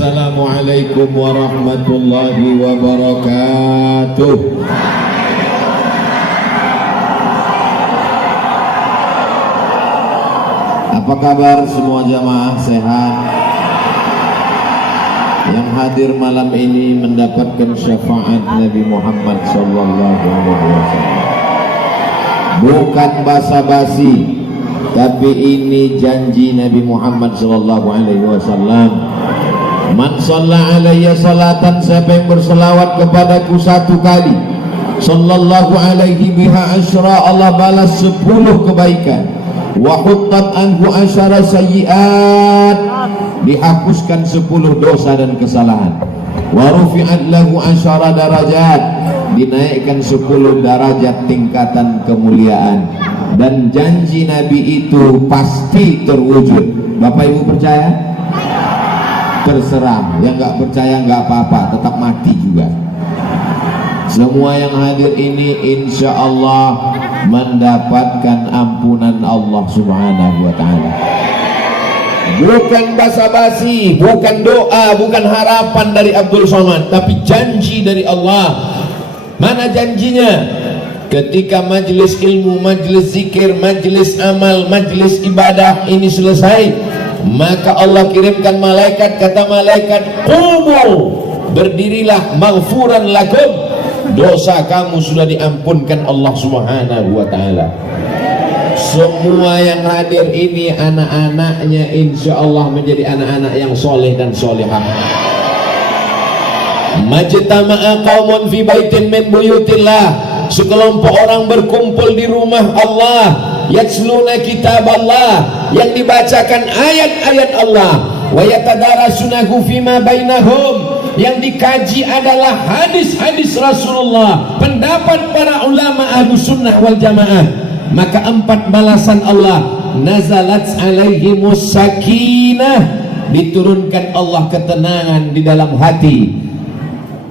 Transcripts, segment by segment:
Assalamualaikum warahmatullahi wabarakatuh. Apa kabar semua jamaah, sehat? Yang hadir malam ini mendapatkan syafaat Nabi Muhammad SAW. Bukan basa-basi, tapi ini janji Nabi Muhammad SAW. Man shalla alayya salatan, siapa yang berselawat kepadaku satu kali, sallallahu alaihi biha asyra, Allah balas 10 kebaikan. Wa huttat anhu asyara sayyiat, dihapuskan 10 dosa dan kesalahan. Wa rufi'at lahu asyara darajat, dinaikkan 10 derajat tingkatan kemuliaan. Dan janji Nabi itu pasti terwujud. Bapak Ibu percaya? Terserah, yang nggak percaya nggak apa-apa, tetap mati juga. Semua yang hadir ini insya Allah mendapatkan ampunan Allah Subhanahu wa Ta'ala. Bukan basa-basi, bukan doa, bukan harapan dari Abdul Somad, tapi janji dari Allah. Mana janjinya? Ketika majelis ilmu, majelis zikir, majelis amal, majelis ibadah ini selesai, maka Allah kirimkan malaikat. Kata malaikat, qumu, berdirilah, maghfuran lakum, dosa kamu sudah diampunkan Allah Subhanahu wa Ta'ala. Semua yang hadir ini anak-anaknya insya Allah menjadi anak-anak yang soleh dan solehah. Majtama'a qaumun fi baitin min buyutillah, sekelompok orang berkumpul di rumah Allah, yatsluna kitab Allah, yang dibacakan ayat-ayat Allah, wa yatadarasunahu fima bainahum, yang dikaji adalah hadis-hadis Rasulullah, pendapat para ulama Ahlus Sunnah wal Jamaah. Maka 4 balasan Allah, nazalat alaihimus sakinah, diturunkan Allah ketenangan di dalam hati.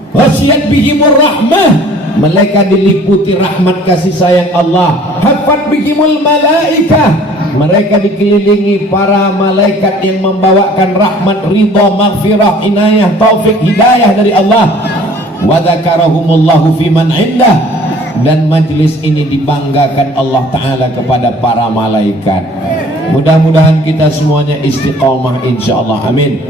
Wasiyat bihimur rahmah, mereka diliputi rahmat kasih sayang Allah. Hafat bihimul malaikah, mereka dikelilingi para malaikat yang membawakan rahmat, ridha, maghfirah, inayah, taufik, hidayah dari Allah. Wa dzakarahumullahu fiman indah, dan majlis ini dibanggakan Allah Ta'ala kepada para malaikat. Mudah-mudahan kita semuanya istiqomah insyaallah, amin.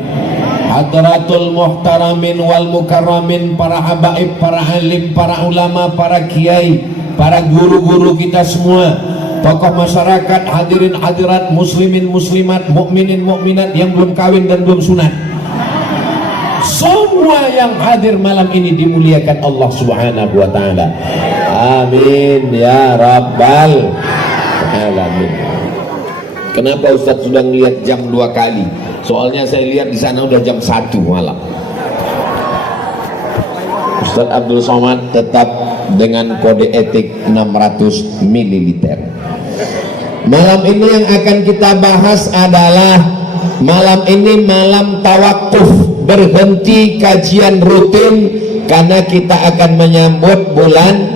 Hadratul muhtaramin wal mukarramin, para habaib, para alim, para ulama, para kiai, para guru-guru kita semua, tokoh masyarakat, hadirin hadirat, muslimin muslimat, mukminin mukminat yang belum kawin dan belum sunat, semua yang hadir malam ini dimuliakan Allah Subhanahu wa Ta'ala. Amin ya rabbal alamin. Kenapa Ustadz sudah ngelihat jam 2 kali? Soalnya saya lihat di sana udah jam 1 malam. Ustadz Abdul Somad tetap dengan kode etik 600 ml. Malam ini yang akan kita bahas adalah malam ini malam tawakuf, berhenti kajian rutin karena kita akan menyambut bulan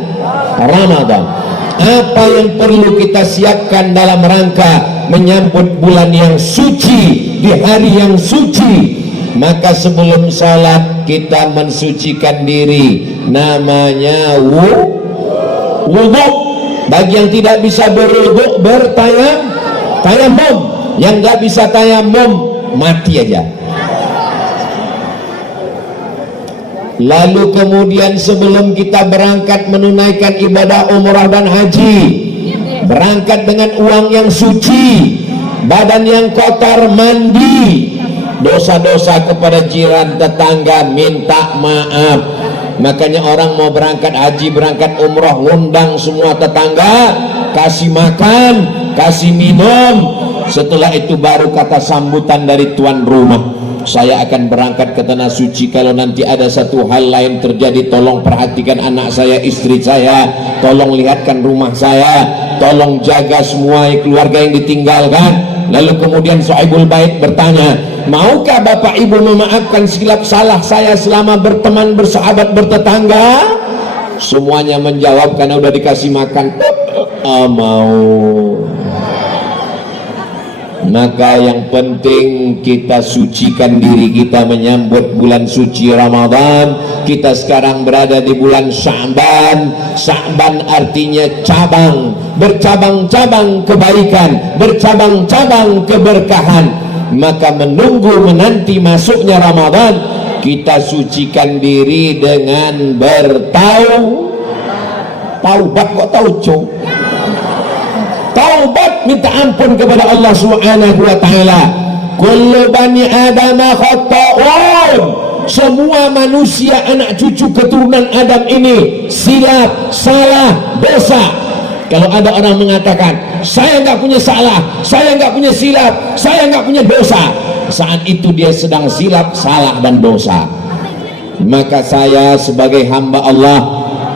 Ramadan. Apa yang perlu kita siapkan dalam rangka menyambut bulan yang suci, di hari yang suci? Maka sebelum salat kita mensucikan diri, namanya wudhu. Bagi yang tidak bisa berwudhu, bertayamum. Yang nggak bisa tayamum, mati aja. Lalu kemudian sebelum kita berangkat menunaikan ibadah umrah dan haji, berangkat dengan uang yang suci, badan yang kotor, mandi, dosa-dosa kepada jiran tetangga, minta maaf. Makanya orang mau berangkat haji, berangkat umrah, ngundang semua tetangga, kasih makan, kasih minum. Setelah itu baru kata sambutan dari tuan rumah, saya akan berangkat ke tanah suci. Kalau nanti ada satu hal lain terjadi, tolong perhatikan anak saya, istri saya, tolong lihatkan rumah saya, tolong jaga semua keluarga yang ditinggalkan. Lalu kemudian Sohibul Bait bertanya, maukah bapak ibu memaafkan silap salah saya selama berteman, bersahabat, bertetangga? Semuanya menjawab karena udah dikasih makan, mau. Maka yang penting kita sucikan diri kita menyambut bulan suci Ramadan. Kita sekarang berada di bulan Sya'ban. Sya'ban artinya cabang, bercabang-cabang kebaikan, bercabang-cabang keberkahan. Maka menunggu menanti masuknya Ramadan, kita sucikan diri dengan taubat. Kok tauco? Taubat, minta ampun kepada Allah Subhanahu wa taala. Kullu bani Adam khata'un. Semua manusia anak cucu keturunan Adam ini silap, salah, dosa. Kalau ada orang mengatakan saya nggak punya salah, saya nggak punya silap, saya nggak punya dosa, saat itu dia sedang silap, salah dan dosa. Maka saya sebagai hamba Allah,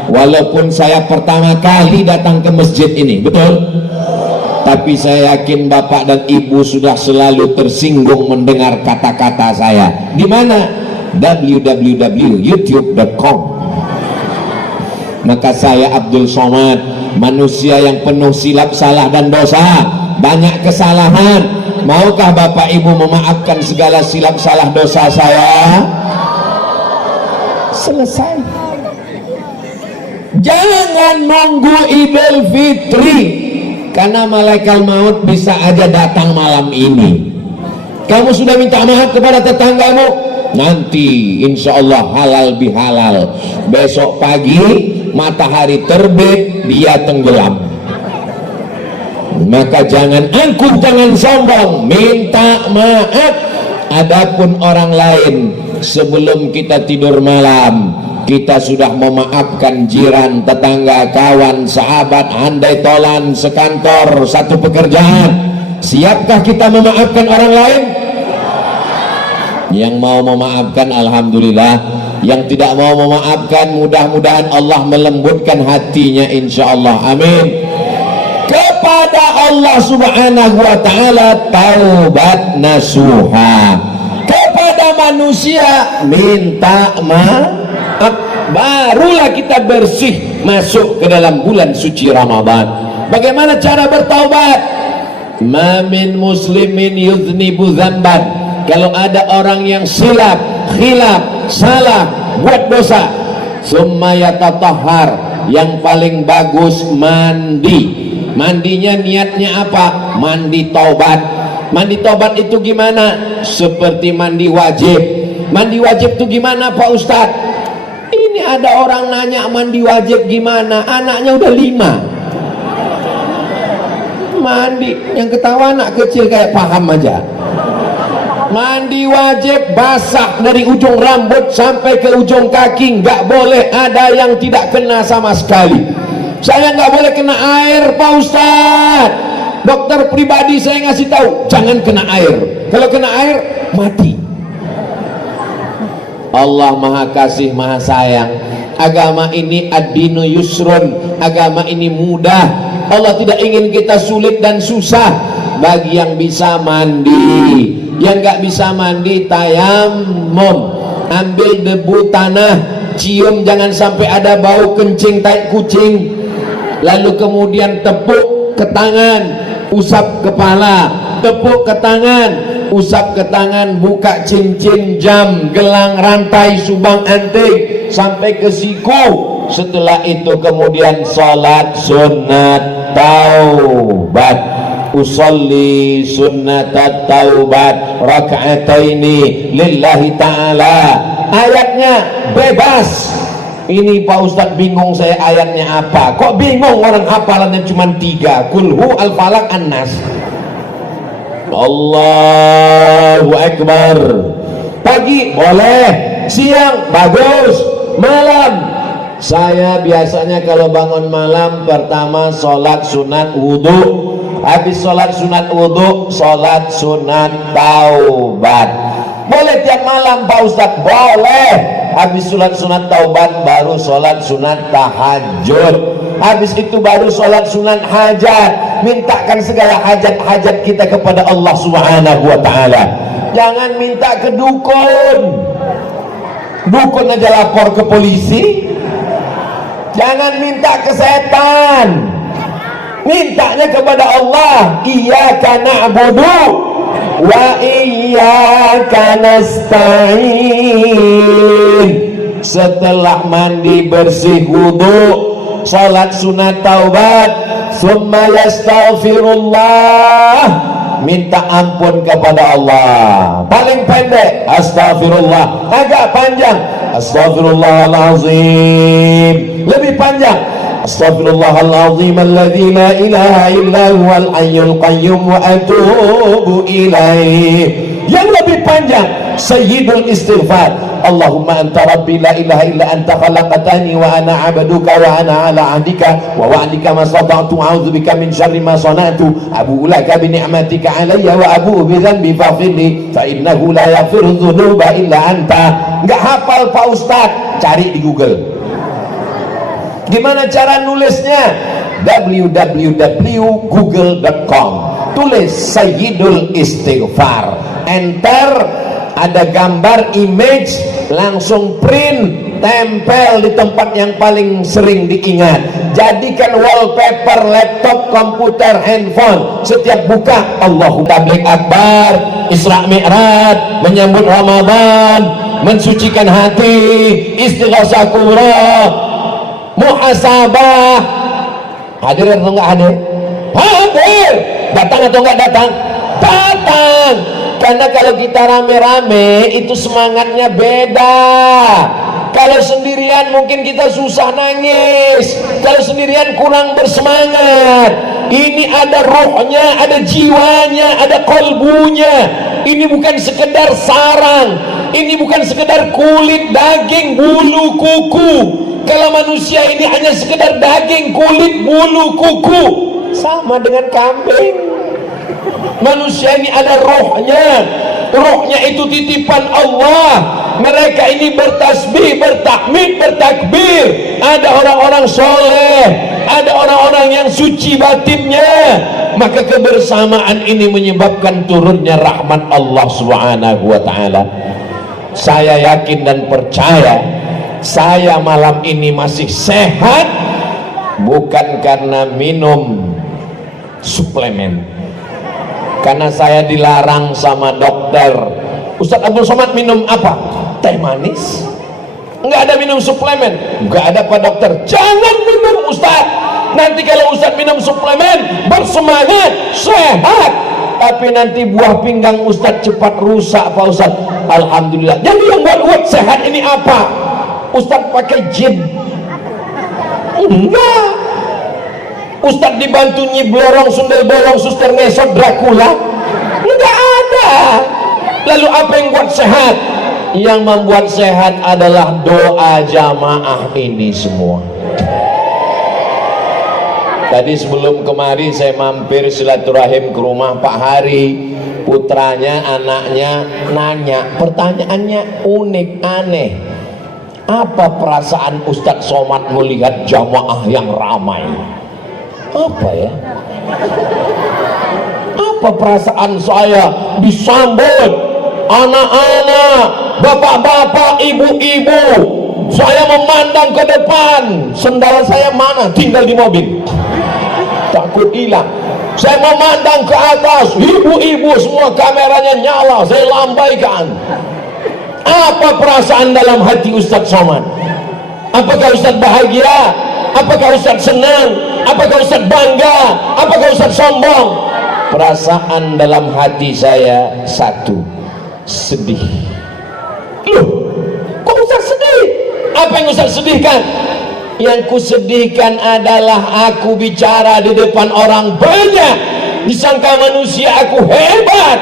walaupun saya pertama kali datang ke masjid ini, betul? Tapi saya yakin bapak dan ibu sudah selalu tersinggung mendengar kata-kata saya. Di mana? www.youtube.com. Maka saya Abdul Somad, manusia yang penuh silap, salah dan dosa, banyak kesalahan. Maukah bapak ibu memaafkan segala silap, salah, dosa saya? Selesai. Jangan nunggu Idul Fitri, karena malaikat maut bisa aja datang malam ini. Kamu sudah minta maaf kepada tetanggamu, nanti insya Allah halal bihalal. Besok pagi matahari terbit, dia tenggelam. Maka jangan angkuh, jangan sombong, minta maaf. Adapun orang lain, sebelum kita tidur malam, kita sudah memaafkan jiran, tetangga, kawan, sahabat, handai tolan, sekantor, satu pekerjaan. Siapkah kita memaafkan orang lain? Yang mau memaafkan alhamdulillah, yang tidak mau memaafkan mudah-mudahan Allah melembutkan hatinya insyaallah, amin. Kepada Allah Subhanahu wa taala taubat nasuha, kepada manusia minta maaf, barulah kita bersih masuk ke dalam bulan suci Ramadan. Bagaimana cara bertaubat? Ma min muslimin yudhnibu dzamban. Kalau ada orang yang silap, khilaf, salah, buat dosa, summa yatatahhar, yang paling bagus mandi. Mandinya niatnya apa? Mandi taubat. Mandi taubat itu gimana? Seperti mandi wajib. Mandi wajib itu gimana Pak Ustadz? Ini ada orang nanya mandi wajib gimana? Anaknya udah 5. Mandi, yang ketawa anak kecil kayak paham aja. Mandi wajib basah dari ujung rambut sampai ke ujung kaki, nggak boleh ada yang tidak kena sama sekali. Saya nggak boleh kena air Pak Ustadz. Dokter pribadi saya ngasih tahu jangan kena air. Kalau kena air mati. Allah Maha Kasih Maha Sayang. Agama ini ad-dinu yusrun, agama ini mudah. Allah tidak ingin kita sulit dan susah. Bagi yang bisa mandi, yang nggak bisa mandi tayamum, ambil debu tanah, cium, jangan sampai ada bau kencing tai kucing. Lalu kemudian tepuk ke tangan, usap kepala, tepuk ke tangan, usap ke tangan, buka cincin, jam, gelang, rantai, subang anting sampai ke siku. Setelah itu kemudian salat sunat taubat, usolli sunnatat taubat raka'ataini lillahi ta'ala. Ayatnya bebas. Ini Pak Ustadz bingung saya ayatnya apa. Kok bingung, orang hafalannya cuma 3, kulhu, al-falak, an-nas. Allahu Akbar. Pagi boleh, siang bagus, malam. Saya biasanya kalau bangun malam pertama sholat sunat wudhu, habis sholat sunat wudhu sholat sunat taubat. Boleh tiap malam Pak Ustadz? Boleh. Habis sholat sunat taubat baru sholat sunat tahajud, habis itu baru sholat sunat hajat. Mintakan segala hajat-hajat kita kepada Allah Subhanahu wa ta'ala. Jangan minta ke dukun. Dukun aja lapor ke polisi. Jangan minta ke setan. mintanya kepada Allah, iyyaka na'budu wa iyyaka nasta'in. Setelah mandi bersih wudu, salat sunat taubat, summa yastaghfirullah, minta ampun kepada Allah. Paling pendek astaghfirullah, agak panjang astaghfirullahalazim, lebih panjang astaghfirullahalazim alladzi la ilaha illa huwal hayyul qayyum wa atubu ilaih. Yang lebih panjang sayyidul istighfar, Allahumma anta rabbi la ilaha illa anta khalaqtani wa ana 'abduka wa ana 'ala 'ahdika wa wa'dika ma stata'tu a'udzubika min syarri ma sana'tu abu'u laka bi ni'matika 'alayya wa abu'u bi dhanbi faghfirli fa innahu la yaghfiru dzunuba illa anta. Enggak hafal Pak Ustaz, cari di Google. Gimana cara nulisnya? www.google.com, tulis Sayyidul Istighfar, enter, ada gambar image, langsung print, tempel di tempat yang paling sering diingat. Jadikan wallpaper laptop, komputer, handphone. Setiap buka Allahu tablik akbar, Isra Mi'raj, menyambut Ramadan, mensucikan hati, istighosah kubra, muhasabah. Hadir atau enggak hadir? Hadir. Datang atau enggak datang? Datang. Karena kalau kita rame-rame itu semangatnya beda. Kalau sendirian mungkin kita susah nangis, kalau sendirian kurang bersemangat. Ini ada rohnya, ada jiwanya, ada kolbunya. Ini bukan sekedar sarang, ini bukan sekedar kulit, daging, bulu, kuku. Kalau manusia ini hanya sekedar daging, kulit, bulu, kuku, sama dengan kambing. Manusia ini ada rohnya, rohnya itu titipan Allah. Mereka ini bertasbih, bertahmid, bertakbir. Ada orang-orang soleh, ada orang-orang yang suci batinnya. Maka kebersamaan ini menyebabkan turunnya rahmat Allah Subhanahu wa ta'ala. Saya yakin dan percaya, saya malam ini masih sehat bukan karena minum suplemen, karena saya dilarang sama dokter. Ustadz Abdul Somad minum apa? Teh manis. Enggak ada minum suplemen. Enggak ada Pak dokter. Jangan minum Ustadz. Nanti kalau Ustadz minum suplemen bersemangat, sehat, tapi nanti buah pinggang Ustadz cepat rusak Pak Ustadz. Alhamdulillah. Jadi yang buat sehat ini apa? Ustadz pakai jin? Enggak. Ustadz dibantu Nyi Blorong, Sundel Bolong, Suster Ngesot, Dracula? Enggak ada. Lalu apa yang buat sehat? Yang membuat sehat adalah doa jamaah ini semua. Tadi sebelum kemari saya mampir silaturahim ke rumah Pak Hari. Putranya, anaknya nanya, pertanyaannya unik, aneh. Apa perasaan Ustadz Somad melihat jamaah yang ramai? Apa ya? Apa perasaan saya disambut anak-anak, bapak-bapak, ibu-ibu? Saya memandang ke depan, sendal saya mana? Tinggal di mobil, takut hilang. Saya memandang ke atas, ibu-ibu semua kameranya nyala, saya lambaikan. Apa perasaan dalam hati Ustadz Somad? Apakah Ustadz bahagia? Apakah Ustadz senang? Apakah Ustadz bangga? Apakah Ustadz sombong? Perasaan dalam hati saya satu, sedih. Loh, kok Ustadz sedih? Apa yang Ustadz sedihkan? Yang kusedihkan adalah aku bicara di depan orang banyak, disangka manusia aku hebat,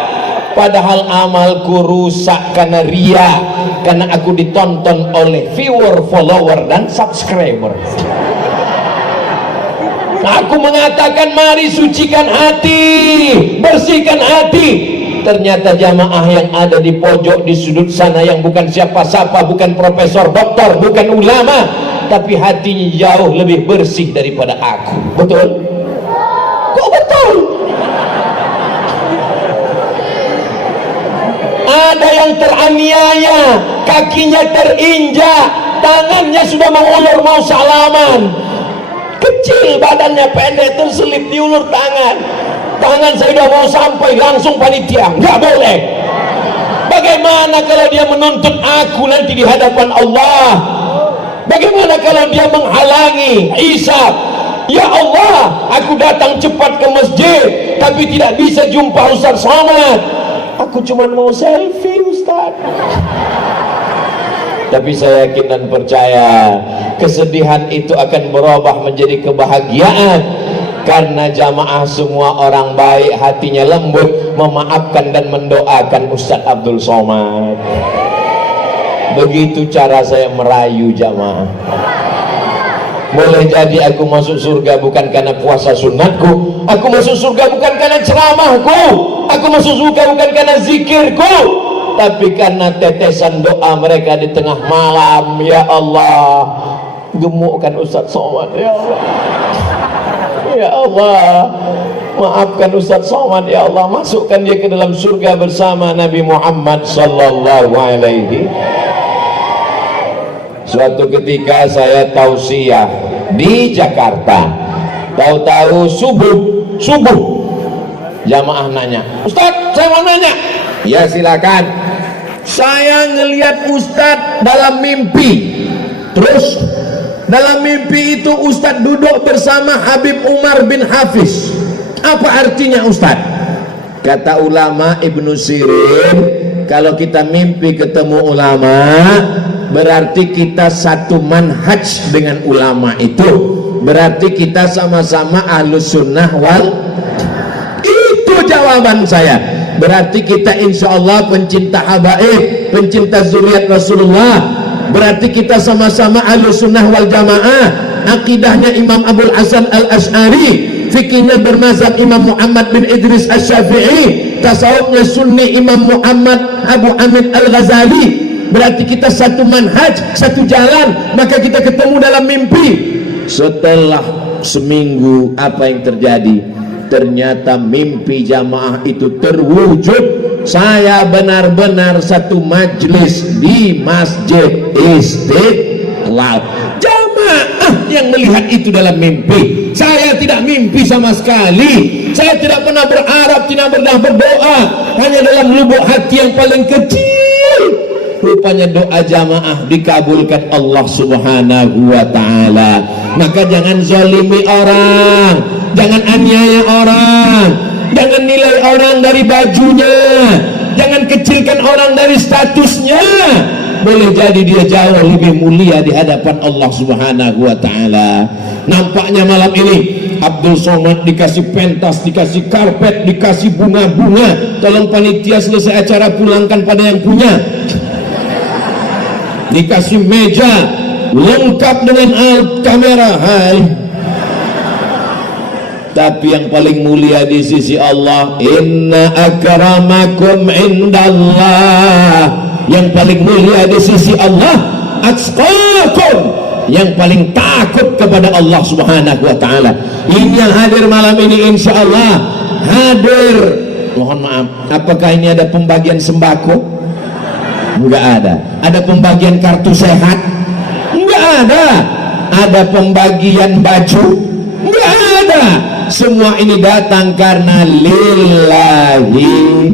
padahal amalku rusak karena ria, karena aku ditonton oleh viewer, follower, dan subscriber. Aku mengatakan mari sucikan hati, bersihkan hati. Ternyata jamaah yang ada di pojok di sudut sana yang bukan siapa-siapa, bukan profesor, doktor, bukan ulama, tapi hatinya jauh lebih bersih daripada aku. Betul? Kok betul? Ada yang teraniaya, kakinya terinjak, tangannya sudah mengulur mau salaman. kecil, badannya pendek, terselip di ulur tangan. Tangan saya udah mau sampai, langsung panitia, nggak boleh. Bagaimana kalau dia menuntut aku nanti di hadapan Allah? Bagaimana kalau dia menghalangi hisab? Ya Allah, aku datang cepat ke masjid tapi tidak bisa jumpa Ustaz Somad. Aku cuma mau selfie Ustaz. Tapi saya yakin dan percaya kesedihan itu akan berubah menjadi kebahagiaan, karena jamaah semua orang baik, hatinya lembut, memaafkan dan mendoakan Ustaz Abdul Somad. Begitu cara saya merayu jamaah. Boleh jadi aku masuk surga bukan karena puasa sunatku, aku masuk surga bukan karena ceramahku, aku masuk surga bukan karena zikirku, tapi karena tetesan doa mereka di tengah malam. Ya Allah, gemukkan Ustaz Somad, ya Allah. Ya Allah, maafkan Ustaz Somad, ya Allah, masukkan dia ke dalam surga bersama Nabi Muhammad sallallahu alaihi. Suatu ketika saya tausiah di Jakarta, tahu-tahu subuh jamaah nanya, Ustaz, saya mau nanya. Ya silakan. Saya ngelihat Ustaz dalam mimpi, terus dalam mimpi itu Ustaz duduk bersama Habib Umar bin Hafiz. Apa artinya Ustaz? Kata ulama Ibnu Sirin, kalau kita mimpi ketemu ulama, berarti kita satu manhaj dengan ulama itu, berarti kita sama-sama ahlus sunnah wal. Itu jawaban saya. Berarti kita insya Allah pencinta habaib, pencinta zuriat Rasulullah. Berarti kita sama-sama ahlus sunnah wal jamaah. Akidahnya Imam Abul Hasan al-Ash'ari, fikihnya bermazhab Imam Muhammad bin Idris Asy-Syafi'i, tasawufnya sunni Imam Muhammad Abu Hamid al-Ghazali. Berarti kita satu manhaj, satu jalan. Maka kita ketemu dalam mimpi. Setelah seminggu, apa yang terjadi? Ternyata mimpi jamaah itu terwujud. Saya benar-benar satu majlis di Masjid Istiqlal. Jamaah yang melihat itu dalam mimpi. Saya tidak mimpi sama sekali. Saya tidak pernah berharap, tidak pernah berdoa. Hanya dalam lubuk hati yang paling kecil, rupanya doa jamaah dikabulkan Allah subhanahu wa ta'ala. Maka jangan zalimi orang, jangan aniaya orang, jangan nilai orang dari bajunya, jangan kecilkan orang dari statusnya. Boleh jadi dia jauh lebih mulia di hadapan Allah subhanahu wa ta'ala. Nampaknya malam ini Abdul Somad dikasih pentas, dikasih karpet, dikasih bunga-bunga. Tolong panitia selesai acara pulangkan pada yang punya. Dikasih meja lengkap dengan alat kamera. Hai. Tapi yang paling mulia di sisi Allah, inna akramakum indallah, yang paling mulia di sisi Allah atqakum, yang paling takut kepada Allah subhanahu wa ta'ala. Ini yang hadir malam ini insya Allah hadir. Mohon maaf, apakah ini ada pembagian sembako? Enggak ada. Ada pembagian kartu sehat? Enggak ada. Ada pembagian baju? Enggak ada. Semua ini datang karena lillahi,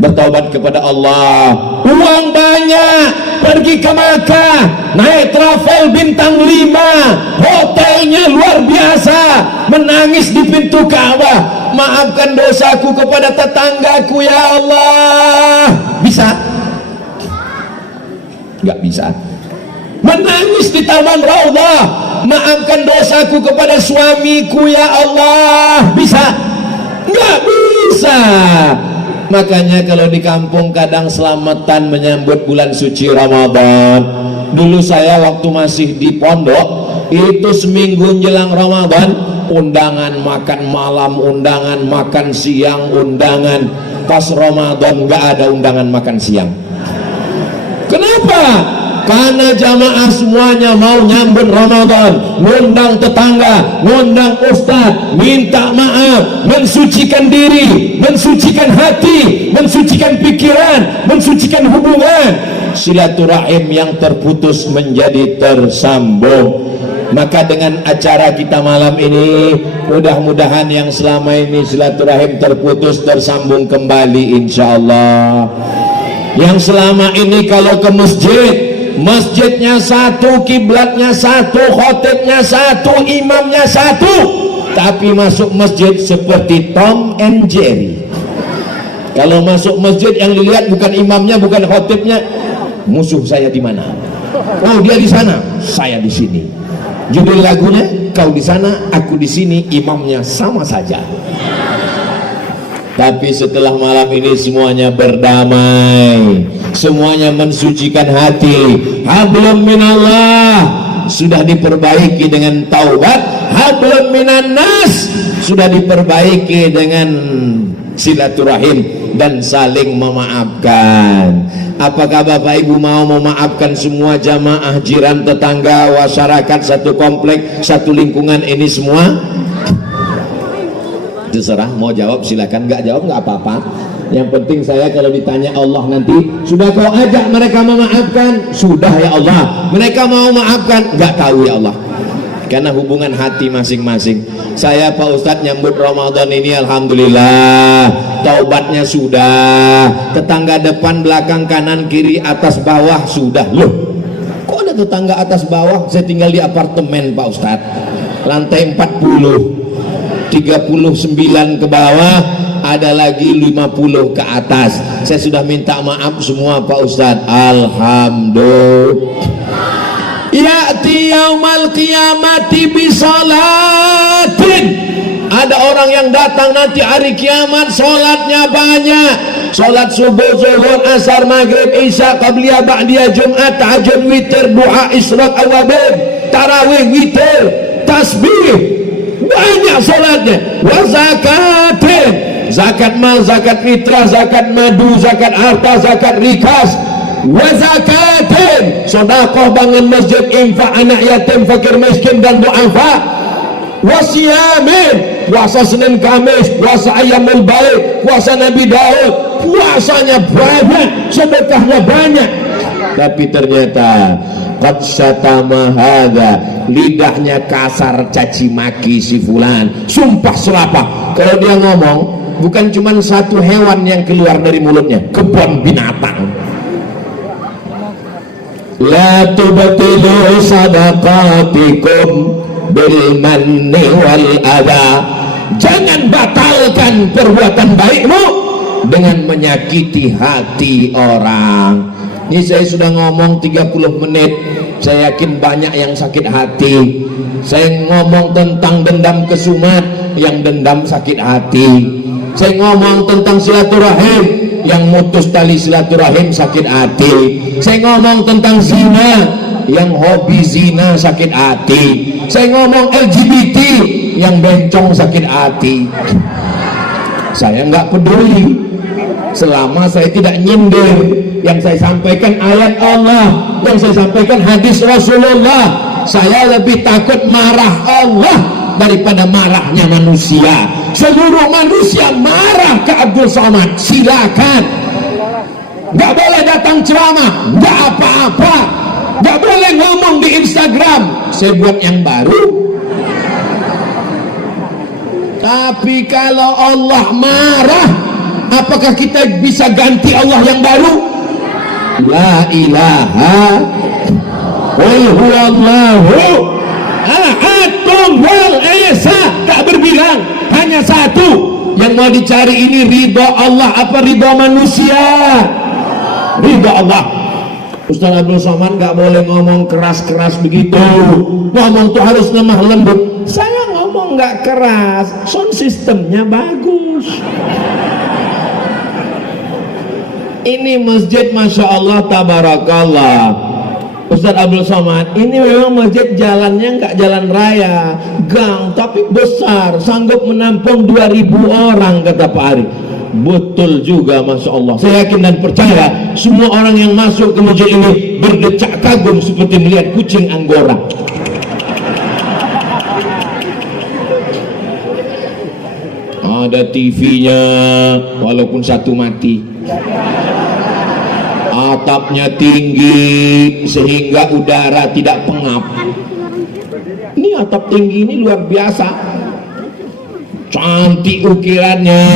bertaubat kepada Allah. Uang banyak, pergi ke Makkah, naik travel bintang 5, hotelnya luar biasa, menangis di pintu Ka'bah. Maafkan dosaku kepada tetanggaku ya Allah. Bisa? Enggak bisa. Menangis di Taman Raudhah, maafkan dosaku kepada suamiku ya Allah. Bisa? Enggak bisa. Makanya kalau di kampung kadang selamatan menyambut bulan suci Ramadan. Dulu saya waktu masih di pondok, itu seminggu jelang Ramadan, undangan makan malam, undangan makan siang, undangan. Pas Ramadan nggak ada undangan makan siang. Kenapa? Karena jamaah semuanya mau nyambut Ramadan, ngundang tetangga, ngundang ustaz, minta maaf, mensucikan diri, mensucikan hati, mensucikan pikiran, mensucikan hubungan. Silaturahim yang terputus menjadi tersambung. Maka dengan acara kita malam ini, mudah-mudahan yang selama ini silaturahim terputus tersambung kembali insyaallah. Yang selama ini kalau ke masjid, masjidnya satu, kiblatnya satu, khotibnya satu, imamnya satu, tapi masuk masjid seperti Tom and Jerry. Kalau masuk masjid yang dilihat bukan imamnya, bukan khotibnya, musuh saya di mana? Oh, dia di sana, saya di sini. Judul lagunya, kau di sana, aku di sini, imamnya sama saja. Tapi setelah malam ini semuanya berdamai, semuanya mensucikan hati. Hablum minallah sudah diperbaiki dengan taubat, hablum minan nas sudah diperbaiki dengan silaturahim dan saling memaafkan. Apakah Bapak Ibu mau memaafkan semua jamaah, jiran, tetangga, masyarakat, satu komplek, satu lingkungan ini semua? Terserah, mau jawab silakan, nggak jawab nggak apa-apa. Yang penting saya kalau ditanya Allah nanti, sudah kau ajak mereka memaafkan? Sudah ya Allah. Mereka mau maafkan? Nggak tahu ya Allah. Karena hubungan hati masing-masing. Saya Pak Ustadz nyambut Ramadan ini alhamdulillah, taubatnya sudah, tetangga depan, belakang, kanan, kiri, atas, bawah sudah. Loh, kok ada tetangga atas bawah? Saya tinggal di apartemen Pak Ustadz, lantai 40, 39 ke bawah, ada lagi 50 ke atas. Saya sudah minta maaf semua Pak Ustadz. Alhamdulillah. Ya'ti yaumal qiyamati bisolatin. Ada orang yang datang nanti hari kiamat, sholatnya banyak. Sholat subuh, zuhur, asar, maghrib, isya, qabliyah, ba'diyah, jumat, tahajud, witir, duha, isyraq, awabib, tarawih, witir, tasbih, banyak sholatnya. Wa zakatin, zakat mal, zakat fitrah, zakat madu, zakat harta, zakat rikas. Wa zakatin, sedekah, bangun masjid, infak anak yatim, fakir miskin dan duafa. Wa siyamin, puasa Senin Kamis, puasa Ayyamul Baik, puasa Nabi Daud, puasanya banyak, sedekahnya banyak. Tapi ternyata qad syatama hadza, lidahnya kasar, caci maki si fulan, sumpah serapah. Kalau dia ngomong, bukan cuma satu hewan yang keluar dari mulutnya, kebun binatang. La tubtilu sadaqatikum bil manni wal adha. Jangan batalkan perbuatan baikmu dengan menyakiti hati orang. Ini saya sudah ngomong 30 menit. Saya yakin banyak yang sakit hati. Saya ngomong tentang dendam kesumat, yang dendam sakit hati. Saya ngomong tentang silaturahim, yang mutus tali silaturahim sakit hati. Saya ngomong tentang zina, yang hobi zina sakit hati. Saya ngomong LGBT, yang bencong sakit hati. Saya nggak peduli selama saya tidak nyindir. Yang saya sampaikan ayat Allah, yang saya sampaikan hadis Rasulullah. Saya lebih takut marah Allah daripada marahnya manusia. Seluruh manusia marah ke Abdul Somad, silakan. Nggak boleh datang ceramah, nggak apa-apa. Nggak boleh ngomong di Instagram, saya buat yang baru. Tapi kalau Allah marah, apakah kita bisa ganti Allah yang baru? La ilaha wal huwallahu ahadun wal esa, tak berbilang, hanya satu. Yang mau dicari ini ridha Allah apa ridha manusia? Ridha Allah. Ustaz Abdul Somad nggak boleh ngomong keras-keras begitu. Ngomong tuh harus lemah lembut. Saya ngomong nggak keras, sound sistemnya bagus. Ini masjid Masya Allah tabarakallah. Ustaz Abdul Somad, ini memang masjid jalannya nggak jalan raya, gang, tapi besar, sanggup menampung 2000 orang kata Pak Ari. Betul juga Masya Allah. Saya yakin dan percaya semua orang yang masuk ke masjid ini berdecak kagum seperti melihat kucing Anggora. Ada TV-nya walaupun satu mati, atapnya tinggi sehingga udara tidak pengap. Ini atap tinggi ini luar biasa, cantik ukirannya.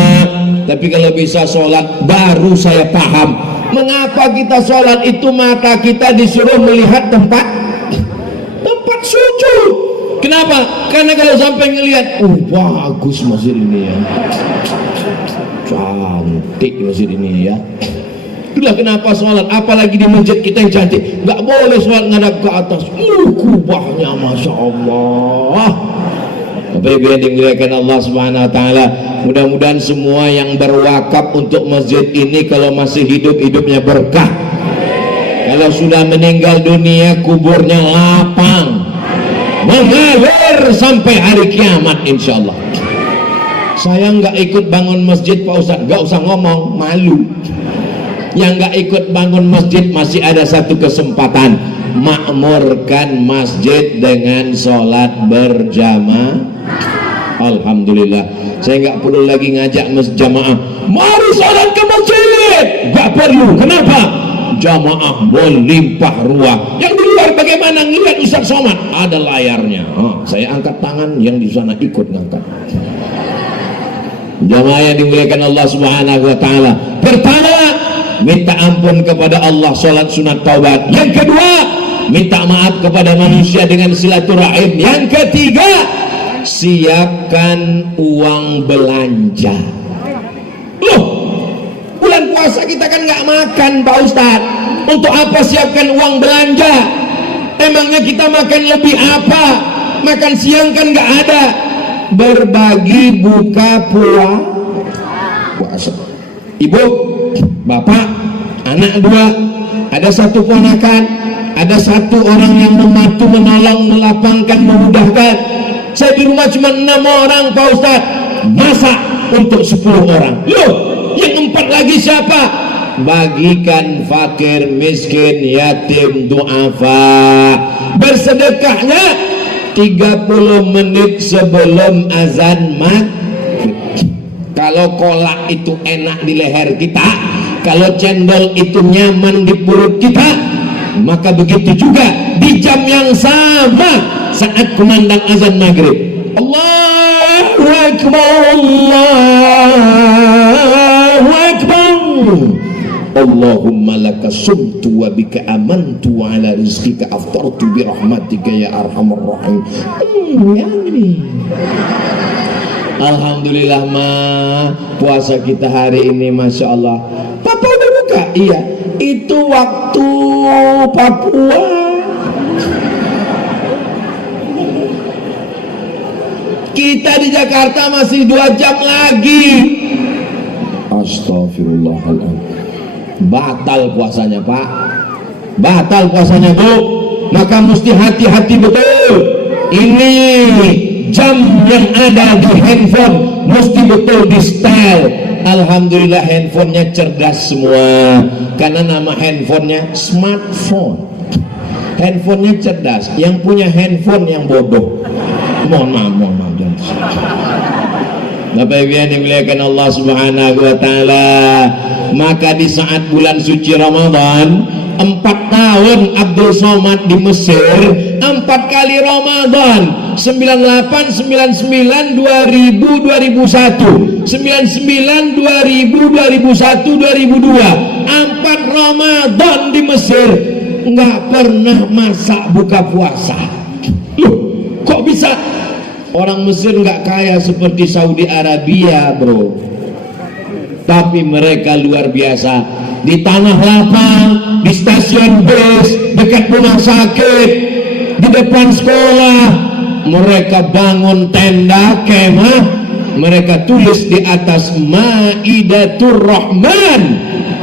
Tapi kalau bisa sholat baru saya paham mengapa kita sholat itu mata kita disuruh melihat tempat sujud. Kenapa? Karena kalau sampai ngelihat, bagus masjid ini ya, cantik masjid ini ya. Itulah kenapa sholat, apalagi di masjid kita yang cantik, nggak boleh sholat ngadap ke atas. Kubahnya masya Allah. Bapak Ibu yang dimuliakan Allah Subhanahu Wa Taala, mudah-mudahan semua yang berwakaf untuk masjid ini kalau masih hidup, hidupnya berkah. Kalau sudah meninggal dunia, kuburnya lapang, mengalir sampai hari kiamat insya Allah. Saya nggak ikut bangun masjid Pak Ustadz, nggak usah ngomong, malu. Yang nggak ikut bangun masjid masih ada satu kesempatan, makmurkan masjid dengan sholat berjamaah. Alhamdulillah, saya nggak perlu lagi ngajak jamaah, mari sholat ke masjid. Nggak perlu. Kenapa? Jamaah melimpah ruah. Yang di luar bagaimana ngelihat Ustaz Somad? Ada layarnya. Saya angkat tangan, yang di sana ikut ngangkat. Jamaah yang dimuliakan Allah Subhanahu Wa Taala, pertama minta ampun kepada Allah, sholat sunat taubat. Yang kedua, minta maaf kepada manusia dengan silaturahim. Yang ketiga, siapkan uang belanja. Loh, bulan puasa kita kan nggak makan Pak Ustadz, untuk apa siapkan uang belanja? Emangnya kita makan lebih apa? Makan siang kan nggak ada. Berbagi buka puasa. Ibu, bapak, anak dua, ada satu ponakan, ada satu orang yang membantu, menolong, melapangkan, memudahkan. Saya di rumah cuma 6 orang Pak Ustadz, masak untuk 10 orang. Loh, yang 4 lagi siapa? Bagikan fakir, miskin, yatim, du'afa. Bersedekahnya 30 menit sebelum azan maghrib. Kalau kolak itu enak di leher kita, kalau cendol itu nyaman di perut kita, maka begitu juga di jam yang sama saat kumandang azan maghrib. Allahu Akbar, Allahu Akbar. Allahumma laka sumtu wa bika amantu wa ala rizqika aftartu bi rahmatika ya arhamar rahim. Alhamdulillah ma, puasa kita hari ini masya Allah. Papa udah buka? Iya. Itu waktu Papua. Kita di Jakarta masih 2 jam lagi. Astagfirullahaladzim. Batal puasanya Pak, batal puasanya Bu. Maka mesti hati-hati betul. Ini jam yang ada di handphone mesti betul di style. Alhamdulillah handphonenya cerdas semua, karena nama handphonenya smartphone. Handphonenya cerdas. Yang punya handphone yang bodoh. Mohon maaf jangan. Bapak Ibu yang dimuliakan Allah Subhanahu Wa Taala, maka di saat bulan suci Ramadan, 4 tahun Abdul Somad di Mesir, 4 kali Ramadan, 98, 99, 2000, 2001, 99, 2000, 2001, 2002, 4 Ramadan di Mesir, nggak pernah masak buka puasa. Loh, kok bisa? Orang Mesir nggak kaya seperti Saudi Arabia bro, tapi mereka luar biasa. Di tanah lapang, di stasiun bis, dekat rumah sakit, di depan sekolah, mereka bangun tenda kemah, mereka tulis di atas Maidatur Rahman,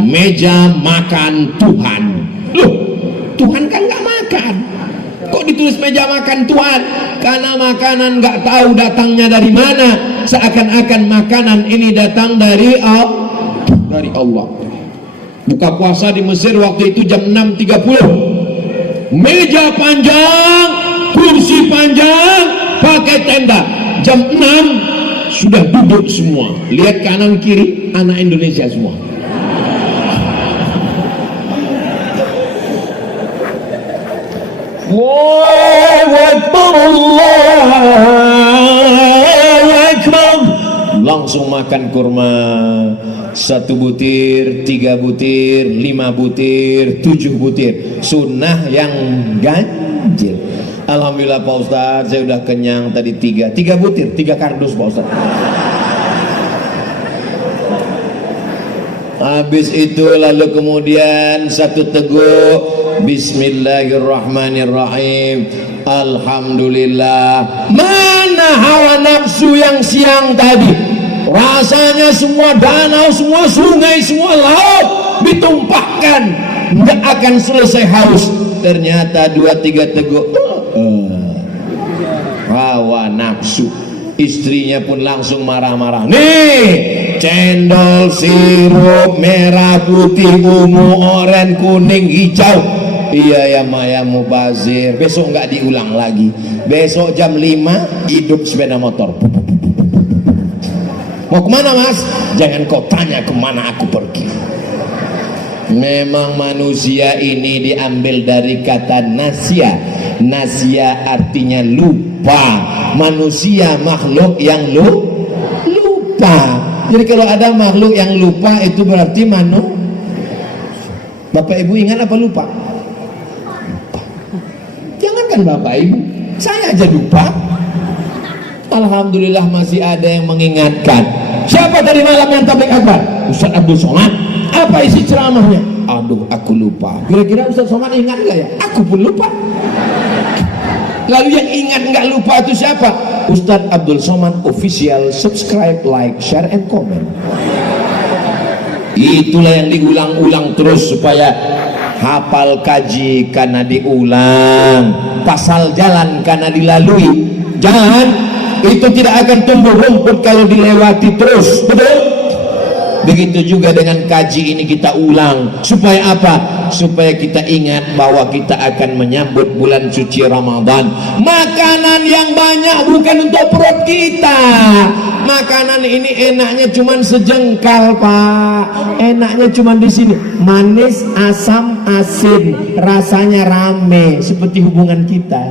meja makan Tuhan. Loh, Tuhan kan nggak makan, kok ditulis meja makan Tuhan? Karena makanan nggak tahu datangnya dari mana, seakan-akan makanan ini datang dari Allah. Buka puasa di Mesir waktu itu jam 6.30, meja panjang, kursi panjang, pakai tenda. Jam 6 sudah duduk semua, lihat kanan kiri anak Indonesia semua. Wow, Akbar, Allahu Akbar. Langsung makan kurma, 1 butir, 3 butir, 5 butir, 7 butir, sunnah yang ganjil. Alhamdulillah Pak Ustadz, saya udah kenyang tadi 3 butir, 3 kardus Pak Ustadz. Habis itu lalu kemudian 1 teguk, Bismillahirrahmanirrahim, Alhamdulillah. Mana hawa nafsu yang siang tadi? Rasanya semua danau, semua sungai, semua laut ditumpahkan, nggak akan selesai haus. Ternyata 2-3 teguk, hawa nafsu. Istrinya pun langsung marah-marah. Nih, cendol, sirup, merah, putih, ungu, oranye, kuning, hijau. Iya ya Maya Mubazir. Besok nggak diulang lagi. Besok jam 5 hidup sepeda motor. Mau kemana Mas? Jangan kau tanya kemana aku pergi. Memang manusia ini diambil dari kata nasya. Nasya artinya lupa. Manusia makhluk yang lupa. Jadi kalau ada makhluk yang lupa, itu berarti Bapak Ibu ingat apa lupa? Jangankan Bapak Ibu, saya aja lupa. Alhamdulillah masih ada yang mengingatkan. Siapa tadi malam yang tablik akbar? Ustaz Abdul Somad. Apa isi ceramahnya? Aduh, aku lupa. Kira-kira Ustaz Somad ingat nggak ya? Aku pun lupa. Lalu yang ingat nggak lupa itu siapa? Ustadz Abdul Somad Official. Subscribe, like, share, and comment. Itulah yang diulang-ulang terus supaya hafal kaji karena diulang, pasal jalan karena dilalui. Jangan, itu tidak akan tumbuh rumput kalau dilewati terus. Betul? Begitu juga dengan kaji ini kita ulang. Supaya apa? Supaya kita ingat bahwa kita akan menyambut bulan suci Ramadan. Makanan yang banyak bukan untuk perut kita. Makanan ini enaknya cuman sejengkal Pak. Enaknya cuman di sini. Manis, asam, asin. Rasanya rame seperti hubungan kita.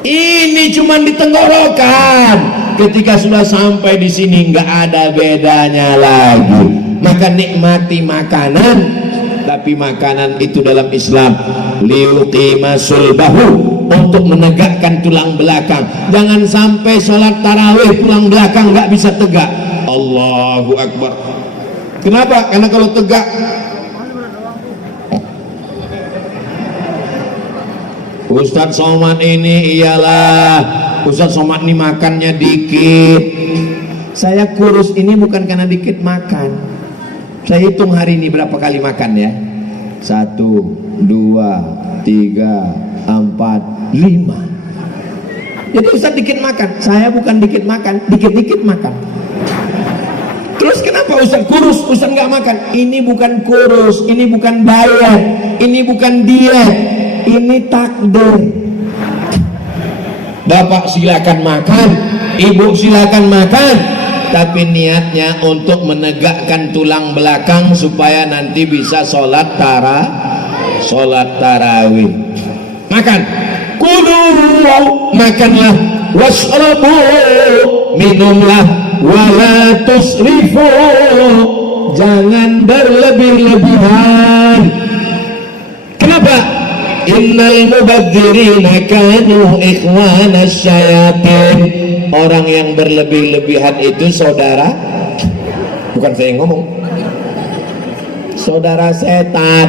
Ini cuman di tenggorokan. Ketika sudah sampai di sini nggak ada bedanya lagi. Maka nikmati makanan, tapi makanan itu dalam Islam liuqima sulbahu, untuk menegakkan tulang belakang. Jangan sampai sholat tarawih tulang belakang nggak bisa tegak. Allahu Akbar. Kenapa? Karena kalau tegak, Ustadz Somad ini iyalah, Ustadz Somad ini makannya dikit. Saya kurus ini bukan karena dikit makan. Saya hitung hari ini berapa kali makan ya. 1, 2, 3, 4, 5. Jadi Ustadz dikit makan. Saya bukan dikit makan, dikit-dikit makan. Terus kenapa Ustadz kurus? Ustadz nggak makan. Ini bukan kurus, ini bukan diet, ini bukan diet, ini takdir. Bapak silakan makan, ibu silakan makan, tapi niatnya untuk menegakkan tulang belakang supaya nanti bisa sholat tarawih. Makan, kulu, makanlah, washrabu, minumlah, wala tusrifu, jangan berlebih-lebihan. Kenapa? Innal mubadzirina kanu ikhwana syayatin. Orang yang berlebih-lebihan itu saudara, bukan saya yang ngomong, saudara setan.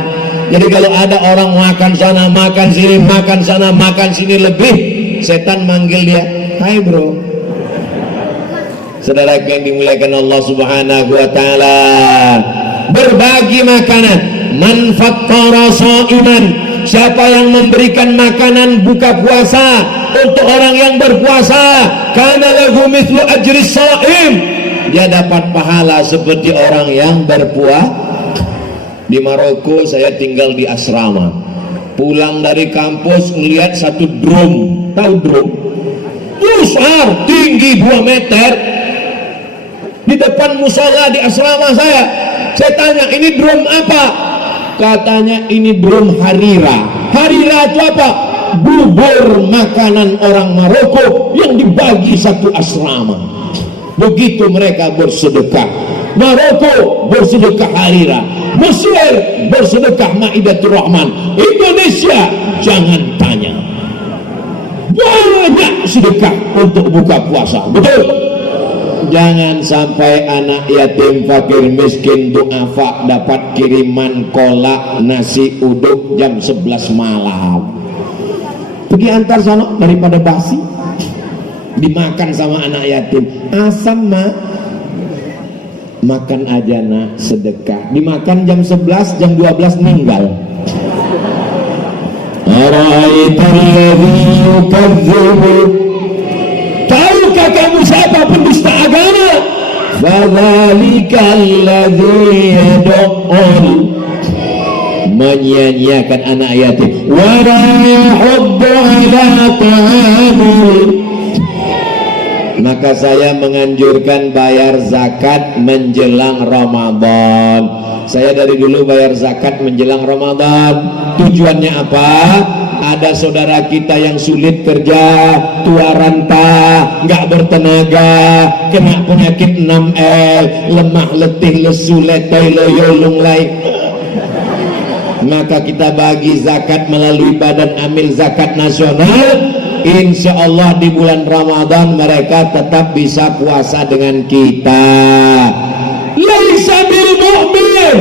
Jadi kalau ada orang makan sana makan sini, makan sana makan sini lebih, setan manggil dia, hai bro. Saudara yang dimuliakan Allah Subhanahu wa taala, berbagi makanan, man fattara shaiman, siapa yang memberikan makanan buka puasa untuk orang yang berpuasa, kana lahu mithlu ajri shaim, dia dapat pahala seperti orang yang berpuasa. Di Maroko saya tinggal di asrama, pulang dari kampus melihat satu drum. Tahu drum? Besar, tinggi 2 meter di depan musola di asrama saya. Saya tanya, ini drum apa? Katanya ini drum Harira. Harira itu apa? Bubur makanan orang Maroko yang dibagi satu asrama. Begitu mereka bersedekah. Maroko bersedekah Harira, Mesir bersedekah Maidatul Rahman, Indonesia jangan tanya, banyak sedekah untuk buka puasa. Betul? Jangan sampai anak yatim, fakir, miskin, duafa dapat kiriman kolak, nasi uduk jam 11 malam. Pergi antar sana daripada basi, dimakan sama anak yatim. Asam mak, makan aja nak, sedekah. Dimakan jam 11, jam 12 meninggal. Tahukah kamu siapa pendusta agama? Fadzalikal ladzi yad'ul, menyia-nyiakan anak yatim. Wa la yahuddu ala ta'amil. Maka saya menganjurkan bayar zakat menjelang Ramadan. Saya dari dulu bayar zakat menjelang Ramadan. Tujuannya apa? Ada saudara kita yang sulit kerja, tua renta, nggak bertenaga, kena penyakit 6L, lemah, letih, lesu, letoi, loyo, lunglai. Maka kita bagi zakat melalui Badan Amil Zakat Nasional. Insya Allah di bulan Ramadan mereka tetap bisa puasa dengan kita. Laisa bil mu'min,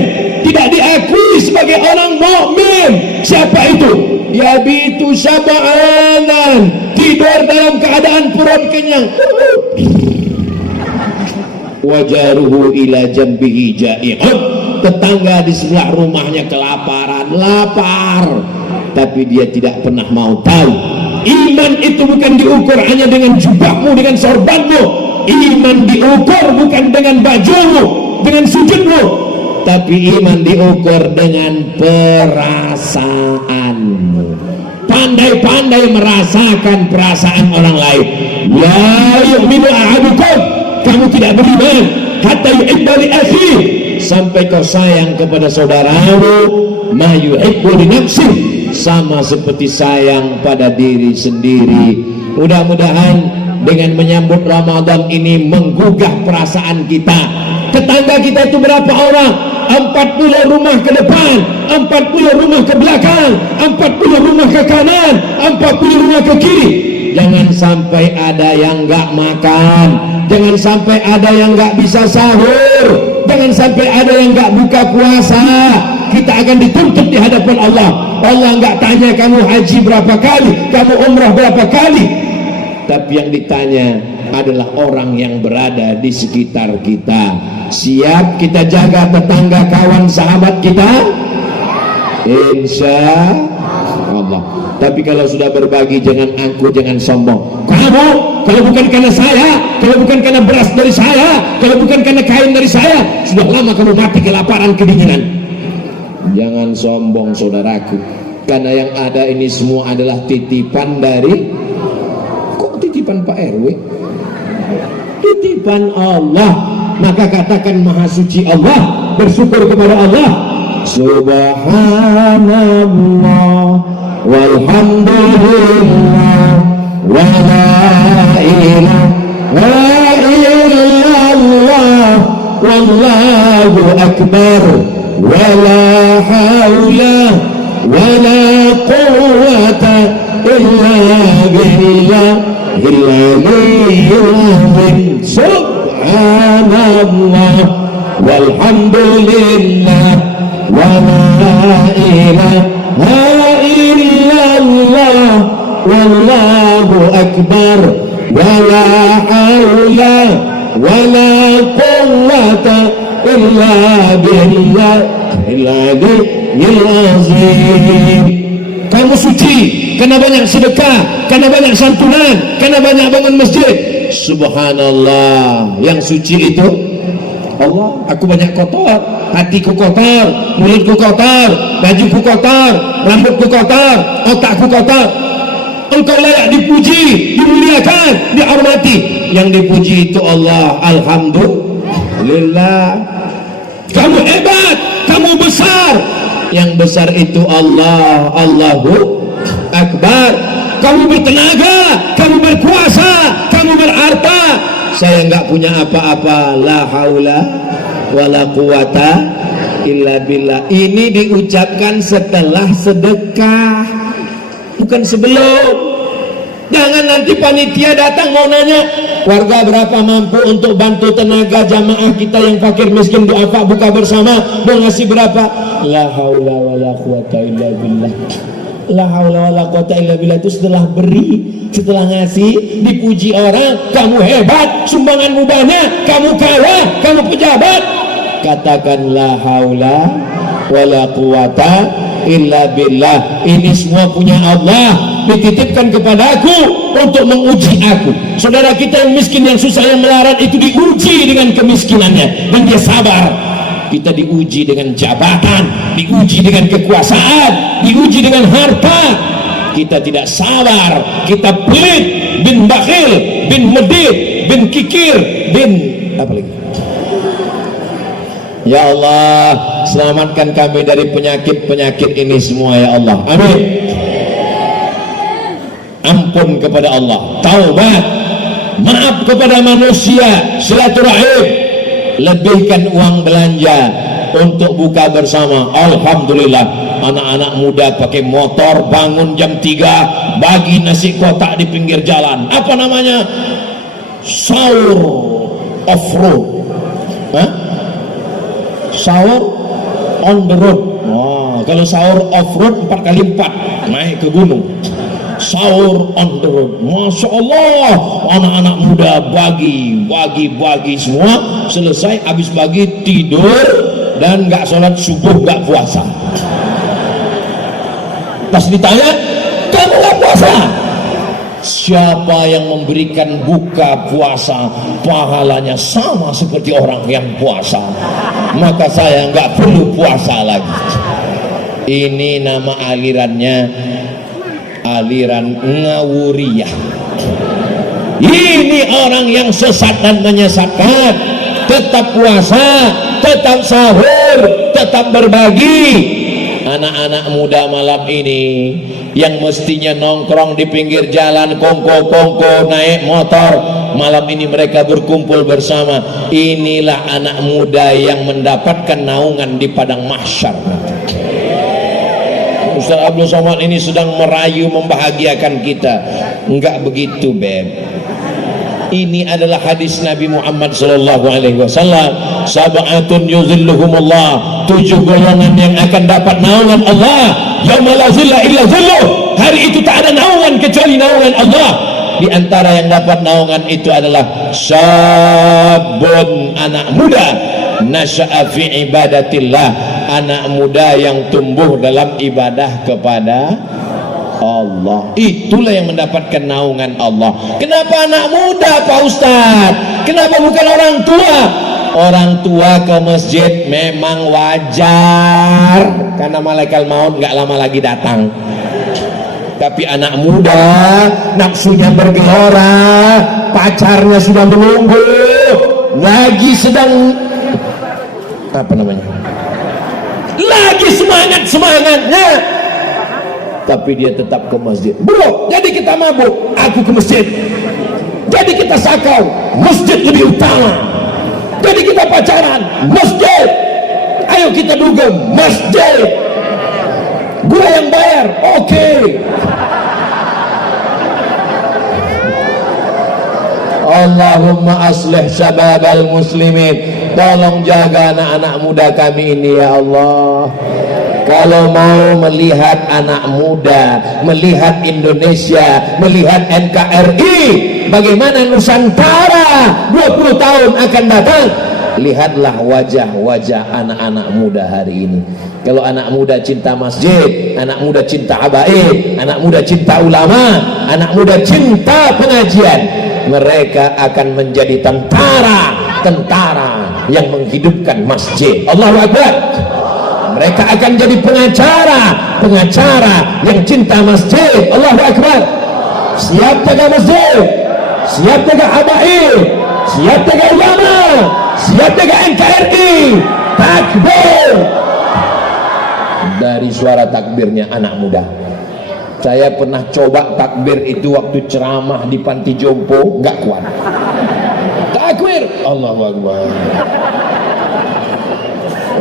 tidak diakui sebagai orang mukmin. Siapa itu? Yabitu syab'anan, tidur dalam keadaan perut kenyang. Wajaruhu ila jambihi ja'i'un, tetangga di sebelah rumahnya kelaparan, lapar, tapi dia tidak pernah mau tahu. Iman itu bukan diukur hanya dengan jubahmu, dengan sorbanmu. Iman diukur bukan dengan bajumu, dengan sujudmu, tapi iman diukur dengan perasaanmu. Pandai-pandai merasakan perasaan orang lain. La yu'minu ahadukum, kamu tidak beriman hatta yuhibba li akhihi, sampai kau sayang kepada saudaramu ma yuhibbu li nafsihi, sama seperti sayang pada diri sendiri. Mudah-mudahan dengan menyambut Ramadan ini menggugah perasaan kita. Tetangga kita itu berapa orang? 40 rumah ke depan, 40 rumah ke belakang, 40 rumah ke kanan, 40 rumah ke kiri. Jangan sampai ada yang gak makan, jangan sampai ada yang gak bisa sahur, jangan sampai ada yang gak buka puasa. Kita akan dituntut di hadapan Allah. Allah nggak tanya kamu haji berapa kali, kamu umrah berapa kali, tapi yang ditanya adalah orang yang berada di sekitar kita. Siap kita jaga tetangga, kawan, sahabat kita? Insya Allah. Tapi kalau sudah berbagi jangan angkuh, jangan sombong. Kamu, kalau bukan karena saya, kalau bukan karena beras dari saya, kalau bukan karena kain dari saya, sudah lama kamu mati kelaparan, kedinginan. Jangan sombong saudaraku, karena yang ada ini semua adalah titipan dari, kok titipan Pak RW? Titipan Allah. Maka katakan maha suci Allah, bersyukur kepada Allah. Subhanallah walhamdulillah wa la ilaha illallah wallahu akbar wala haula wala quwwata illa billahil aliyyil azim. Subhanallah walhamdulillah wala ilaha illallah wallahu akbar wala haula wala quwwata illa billahil aliyyil azim. Kamu suci karena banyak sedekah, karena banyak santunan, karena banyak bangun masjid. Subhanallah, yang suci itu Allah. Aku banyak kotor, hatiku kotor, mulutku kotor, bajuku kotor, rambutku kotor, otakku kotor. Engkau layak dipuji, dimuliakan, dihormati. Yang dipuji itu Allah. Alhamdulillah. Kamu hebat, kamu besar, yang besar itu Allah. Allahu Akbar. Kamu bertenaga, kamu berkuasa, kamu berharta, saya nggak punya apa-apa. La haula wala quwata illa billah. Ini diucapkan setelah sedekah, bukan sebelum. Jangan nanti panitia datang mau nanya, warga berapa mampu untuk bantu tenaga jamaah kita yang fakir miskin duafa buka bersama, mau ngasih berapa? La haula wala quwata illa billah. La haula wala quwata illa billah itu setelah beri, setelah ngasih, dipuji orang, kamu hebat, sumbanganmu banyak, kamu kaya, kamu pejabat. Katakan la haula wala quwata illa billah. Ini semua punya Allah, dititipkan kepadaku untuk menguji aku. Saudara kita yang miskin, yang susah, yang melarat itu diuji dengan kemiskinannya dan dia sabar. Kita diuji dengan jabatan, diuji dengan kekuasaan, diuji dengan harta. Kita tidak sabar, kita pelit, bin bakhil, bin medit, bin kikir, bin apa lagi? Ya Allah, selamatkan kami dari penyakit-penyakit ini semua ya Allah. Amin. Ampun kepada Allah, taubat, maaf kepada manusia, silaturahim, lebihkan uang belanja untuk buka bersama. Alhamdulillah, anak-anak muda pakai motor bangun jam 3 bagi nasi kotak di pinggir jalan. Apa namanya? Sahur off-road. Sahur on the road. Kalau sahur off-road 4x4 naik ke gunung. Sahur on the road. Masya Allah, anak-anak muda bagi semua. Selesai, habis bagi tidur dan nggak sholat subuh, nggak puasa. Pas ditanya, kamu nggak puasa? Siapa yang memberikan buka puasa pahalanya sama seperti orang yang puasa, maka saya nggak perlu puasa lagi. Ini nama alirannya aliran ngawuriyah. Ini orang yang sesat dan menyesatkan. Tetap puasa, tetap sahur, tetap berbagi. Anak-anak muda malam ini yang mestinya nongkrong di pinggir jalan, kongko-kongko naik motor, malam ini mereka berkumpul bersama. Inilah anak muda yang mendapatkan naungan di padang mahsyar. Ustaz Abdul Somad ini sedang merayu membahagiakan kita. Enggak begitu, Beb. Ini adalah hadis Nabi Muhammad sallallahu alaihi wasallam. Sab'atun yuzilluhumullah, 7 golongan yang akan dapat naungan Allah. Yauma la zilla illa zilluh. Hari itu tak ada naungan kecuali naungan Allah. Di antara yang dapat naungan itu adalah syabun, anak muda, nasya'a fi ibadatillah, anak muda yang tumbuh dalam ibadah kepada Allah. Itulah yang mendapatkan naungan Allah. Kenapa anak muda, Pak Ustadz? Kenapa bukan orang tua? Orang tua ke masjid memang wajar, karena malaikat maut gak lama lagi datang. Tapi anak muda nafsunya bergelora, pacarnya sudah menunggu, lagi sedang apa namanya, lagi semangatnya, tapi dia tetap ke masjid. Bro, jadi kita mabuk, aku ke masjid. Jadi kita sakau, masjid lebih utama. Jadi kita pacaran, masjid. Ayo kita dugem, masjid. Gua yang bayar, oke. Allahumma aslih syababal muslimin. Tolong jaga anak-anak muda kami ini ya Allah. Kalau mau melihat anak muda, melihat Indonesia, melihat NKRI, bagaimana Nusantara 20 tahun akan datang, lihatlah wajah-wajah anak-anak muda hari ini. Kalau anak muda cinta masjid, anak muda cinta habaib, anak muda cinta ulama, anak muda cinta pengajian, mereka akan menjadi tentara yang menghidupkan masjid. Allahu Akbar. Mereka akan jadi pengacara yang cinta masjid. Allahu Akbar. Siap jaga masjid, siap jaga habaib, siap jaga ulama, siap jaga NKRI. Takbir. suara takbirnya anak muda. Saya pernah coba takbir itu waktu ceramah di panti jompo, nggak kuat. Takbir, Allahu Akbar.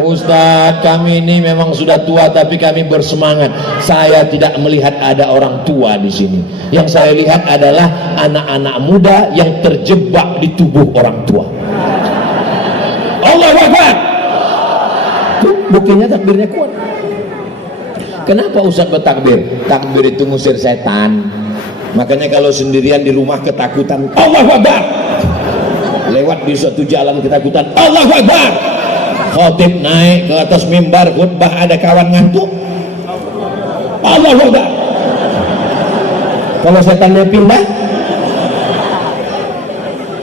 Ustadz, kami ini memang sudah tua tapi kami bersemangat. Saya tidak melihat ada orang tua di sini. Yang saya lihat adalah anak-anak muda yang terjebak di tubuh orang tua. Allahu Akbar. Buktinya takbirnya kuat. Kenapa Ustaz bertakbir? Takbir itu ngusir setan. Makanya kalau sendirian di rumah ketakutan, Allahu Akbar. Lewat di suatu jalan ketakutan, Allahu Akbar. Khotib naik ke atas mimbar khutbah, ada kawan ngantuk, Allahu Akbar. Kalau setannya pindah,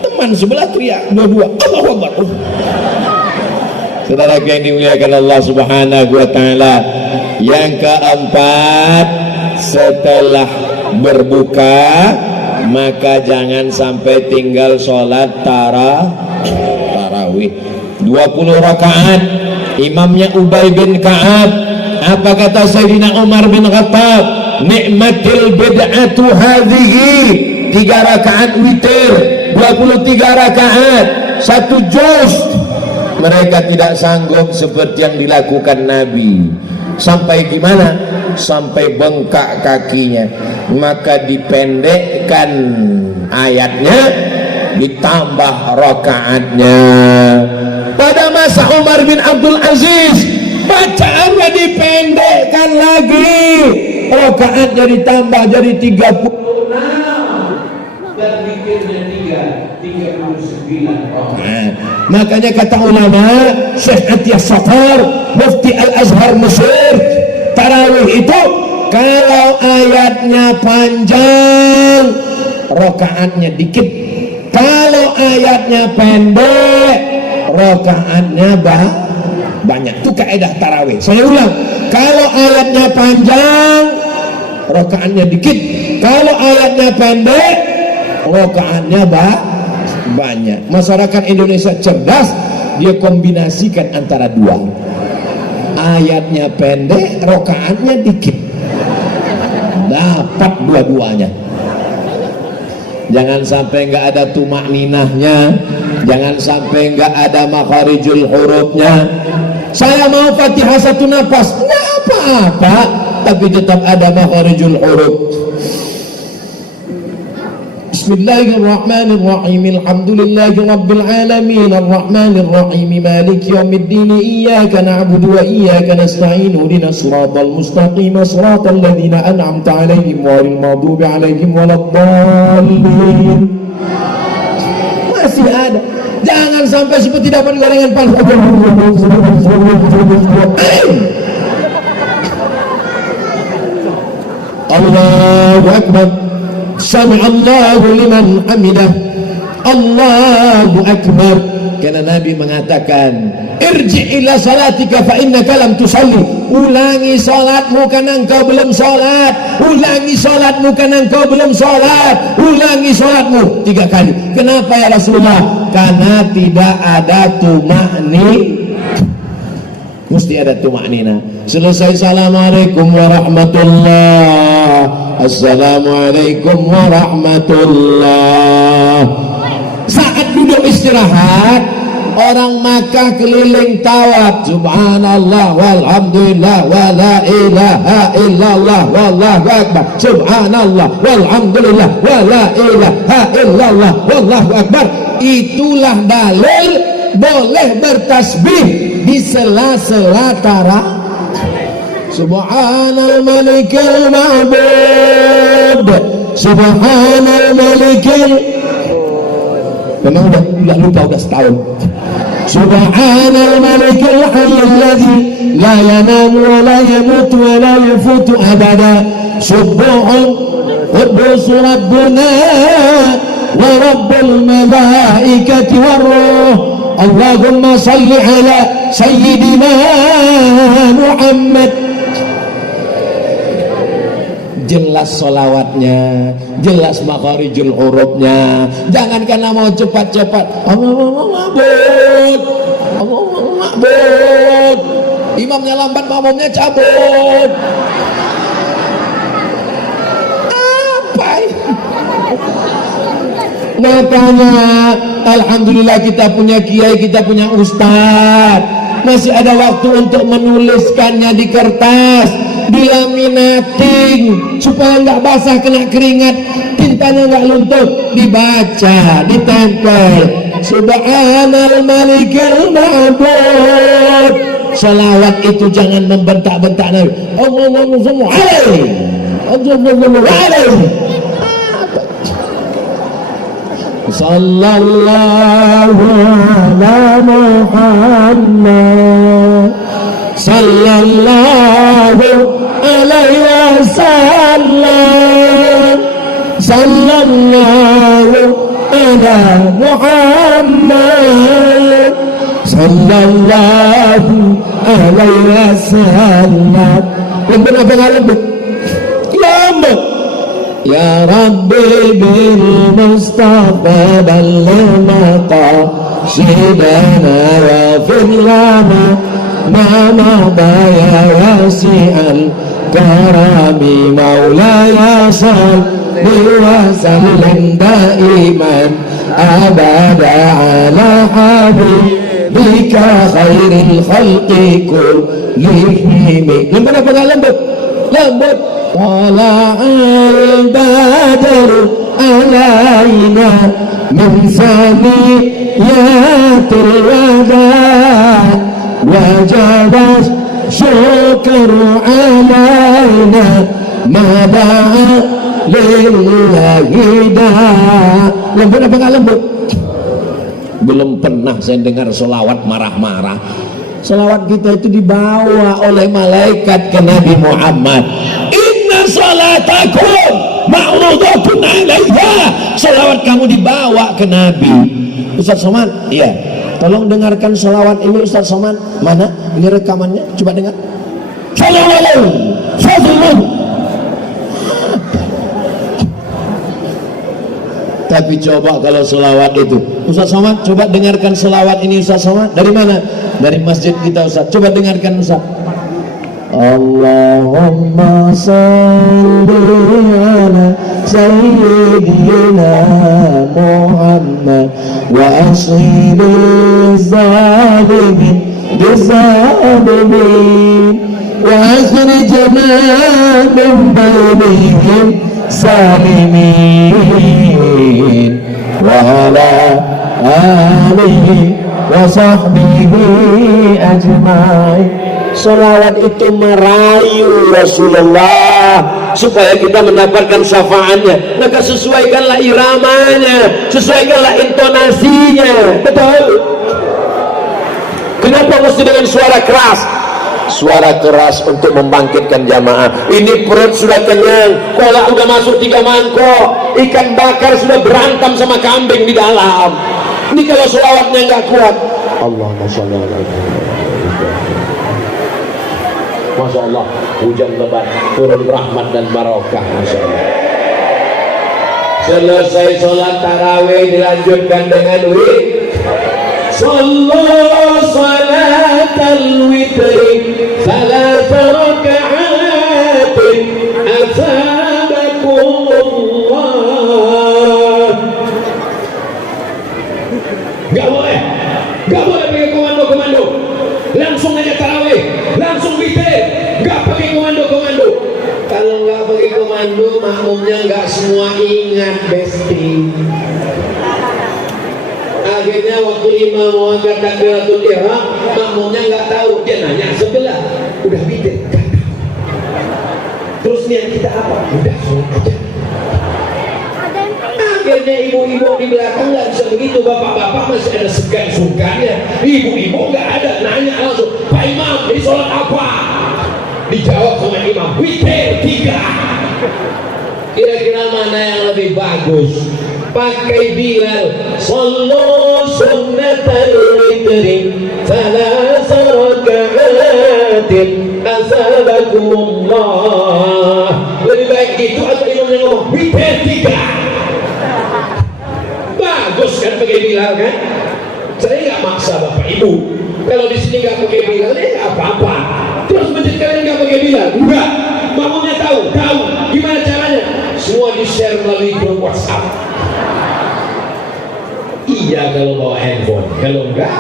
teman sebelah teriak dua-dua, Allahu Akbar. Saudara yang dimuliakan Allah Subhanahu wa taala, yang keempat, setelah berbuka maka jangan sampai tinggal sholat tarawih 20 rakaat. Imamnya Ubay bin Ka'ab. Apa kata Sayyidina Umar bin Khattab? Nikmatil bid'atu hadhihi. 3 rakaat witir, 23 rakaat, 1 juz. Mereka tidak sanggup seperti yang dilakukan Nabi. Sampai gimana? Sampai bengkak kakinya. Maka dipendekkan ayatnya, ditambah rakaatnya. Pada masa Umar bin Abdul Aziz, bacaannya dipendekkan lagi, rakaatnya ditambah jadi 36 dan zikirnya 39 rakaat. Makanya kata ulama Syekh Atiyah Satar, Mufti Al-Azhar Mesir, tarawih itu kalau ayatnya panjang rakaatnya dikit, kalau ayatnya pendek rakaatnya banyak. Itu kaidah tarawih. Saya ulang, kalau ayatnya panjang rakaatnya dikit, kalau ayatnya pendek rakaatnya banyak. Masyarakat Indonesia cerdas, dia kombinasikan antara dua, ayatnya pendek rakaatnya dikit, dapat dua-duanya. Jangan sampai nggak ada tumak ninahnya, jangan sampai nggak ada makharijul hurufnya. Saya mau Fatihah 1 nafas, nggak apa-apa, tapi tetap ada makharijul huruf. Bismillahirrahmanirrahim. Alhamdulillahi rabbil alamin, arrahmanir rahim, maliki yaumiddin, iyyaka na'budu wa iyyaka nasta'in, ihdinas siratal mustaqim, siratal ladzina an'amta 'alaihim ghairil maghdubi 'alaihim waladdallin. Masih ada. Jangan sampai seperti dapat gorengan palsu. Allahu Akbar. Sami'allahu liman hamidah. Allahu Akbar. Karena Nabi mengatakan, irji' ila salatika fa innaka lam tusalli. Ulangi salatmu karena engkau belum salat. Ulangi salatmu karena engkau belum salat. Ulangi salatmu 3 kali. Kenapa ya Rasulullah? Karena tidak ada tumakni. Mesti ada tumaknina. Selesai assalamualaikum warahmatullah, assalamualaikum warahmatullah. Saat duduk istirahat, orang Makkah keliling tawaf, subhanallah walhamdulillah wala ilaha illallah wallahu akbar, subhanallah walhamdulillah wala ilaha illallah wallahu akbar. Itulah dalil boleh bertasbih di sela-sela tarawih. Subhanal malikil ma'bud, subhanal malikil. Memang udah lupa, udah setahun. Subhanal malikil hayyul ladzi la yanamu wa la yamutu wa la yafutu abada. Subbuhun quddus rabbuna wa rabbul malaikati warruh. Allahumma salli ala sayyidina Muhammad. Jelas solawatnya, jelas makharijul hurufnya. Jangan karena mau cepat-cepat, Allah ma'bud, Allah ma'bud. Imamnya lambat, makmumnya cabut. Apa ini? Makanya alhamdulillah kita punya kiai, kita punya ustaz. Masih ada waktu untuk menuliskannya di kertas, dilaminating supaya nggak basah kena keringat, tintanya nggak luntur, dibaca, ditempel. Subhanal malikil ma'bud. Salawat itu jangan membentak-bentak Nabi. Allahumma alaihi. Sallallahu ala Muhammad sallallahu alaihi wasallam sallallahu ala Muhammad sallallahu alaihi wasallam. Lembut apa enggak lembut? Lembut. Ya Rabbi bil Mustafa balligh maqasidana wa fir lana ma madha ya wasi'al karami maulaya salli wa sallim daiman abada ala habibika khairil khalqi kullihim. Lembut apa enggak lembut? Lembut. Tala'al badru alaina min saniyatil wada wajaba syukru alaina ma da'a lillahi da'. Lembut apa enggak lembut? Belum pernah saya dengar selawat marah-marah. Selawat kita itu dibawa oleh malaikat ke Nabi Muhammad. Salatakum ma'rudatun alaiha. Salawat kamu dibawa ke Nabi. Ustaz Somad, iya, tolong dengarkan salawat ini Ustaz Somad. Mana? Ini rekamannya, coba dengar. Sallallahu. Tapi coba kalau salawat itu Ustaz Somad, coba dengarkan salawat ini Ustaz Somad. Dari mana? Dari masjid kita Ustaz. Coba dengarkan Ustaz. Allahumma salli ala sayyidina Muhammad wa aslil zalimin bizalimin wa akhrijna min bainihim salimin wa ala alihi wa sahbihi ajma'in. Salawat itu merayu Rasulullah supaya kita mendapatkan syafaatnya. Maka sesuaikanlah iramanya, sesuaikanlah intonasinya. Betul. Kenapa mesti dengan suara keras? Suara keras untuk membangkitkan jamaah. Ini perut sudah kenyang, kolak udah masuk 3 mangkok, ikan bakar sudah berantem sama kambing di dalam. Ini kalau salawatnya nggak kuat, Allahumma sholli ala Muhammad. Masya Allah, hujan lebat, turun rahmat dan barokah. Masya Allah. Selesai sholat tarawih dilanjutkan dengan Sallu salatal witri salasa raka'atin asabakumullah. Gak boleh pakai komando-komando. Langsung aja tarawih, langsung witir, gak pakai komando-komando. Kalau gak pakai komando, makmumnya gak semua ingat, besti. Akhirnya waktu imam mau angkat takbiratul ihram, makmumnya gak tahu. Dia nanya sebelah, udah witir? Gak tahu. Terus niat kita apa? Udah sholat aja. Akhirnya ibu-ibu di belakang nggak bisa begitu, bapak-bapak masih ada segan-sugannya, ibu-ibu nggak ada, nanya langsung, Pak Imam ini sholat apa? Dijawab sama imam, witir 3. Kira-kira mana yang lebih bagus? Pakai Bilal, sallu sunnatal witri salasa raka'atin asabakumullah. Lebih baik itu atau imam yang ngomong witir 3? Bagus kan pakai Bilal kan? Saya nggak maksa bapak ibu, Kalau di sini nggak pakai Bilal, ya apa-apa. Terus masjid kalian nggak pakai Bilal? Enggak. Bangunnya tahu. Gimana caranya? Semua di share melalui grup WhatsApp. Iya kalau bawa handphone. Kalau enggak,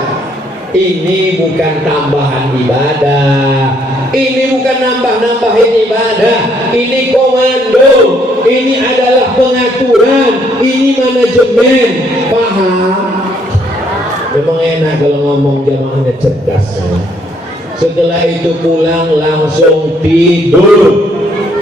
ini bukan tambahan ibadah. Ini bukan nambah-nambahin ibadah. Ini komando. Ini adalah pengaturan. Ini manajemen. Paham? Memang enak kalau ngomong jamaahnya cerdas. Setelah itu pulang langsung tidur.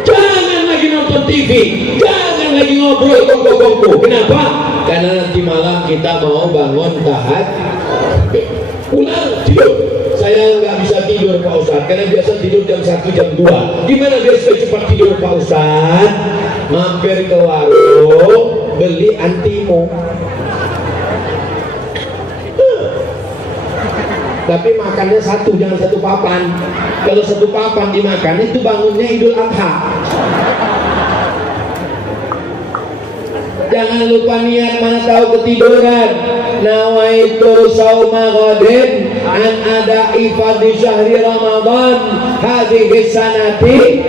Jangan lagi nonton TV. Jangan lagi ngobrol kongko-kongko. Kenapa? Karena nanti malam kita mau bangun tahajud. Pulang tidur. Saya nggak bisa tidur Pak Ustadz, karena biasa tidur jam 1 jam 2. Gimana biar saya cepat tidur Pak Ustadz? Mampir ke warung beli antimo. Tapi makannya satu, jangan satu papan. Kalau satu papan dimakan itu bangunnya Idul Adha. Jangan lupa niat, mana tahu ketiduran. Nawaitu sauma ghadin an ada ifadi syahri Ramadan hadhihi sanati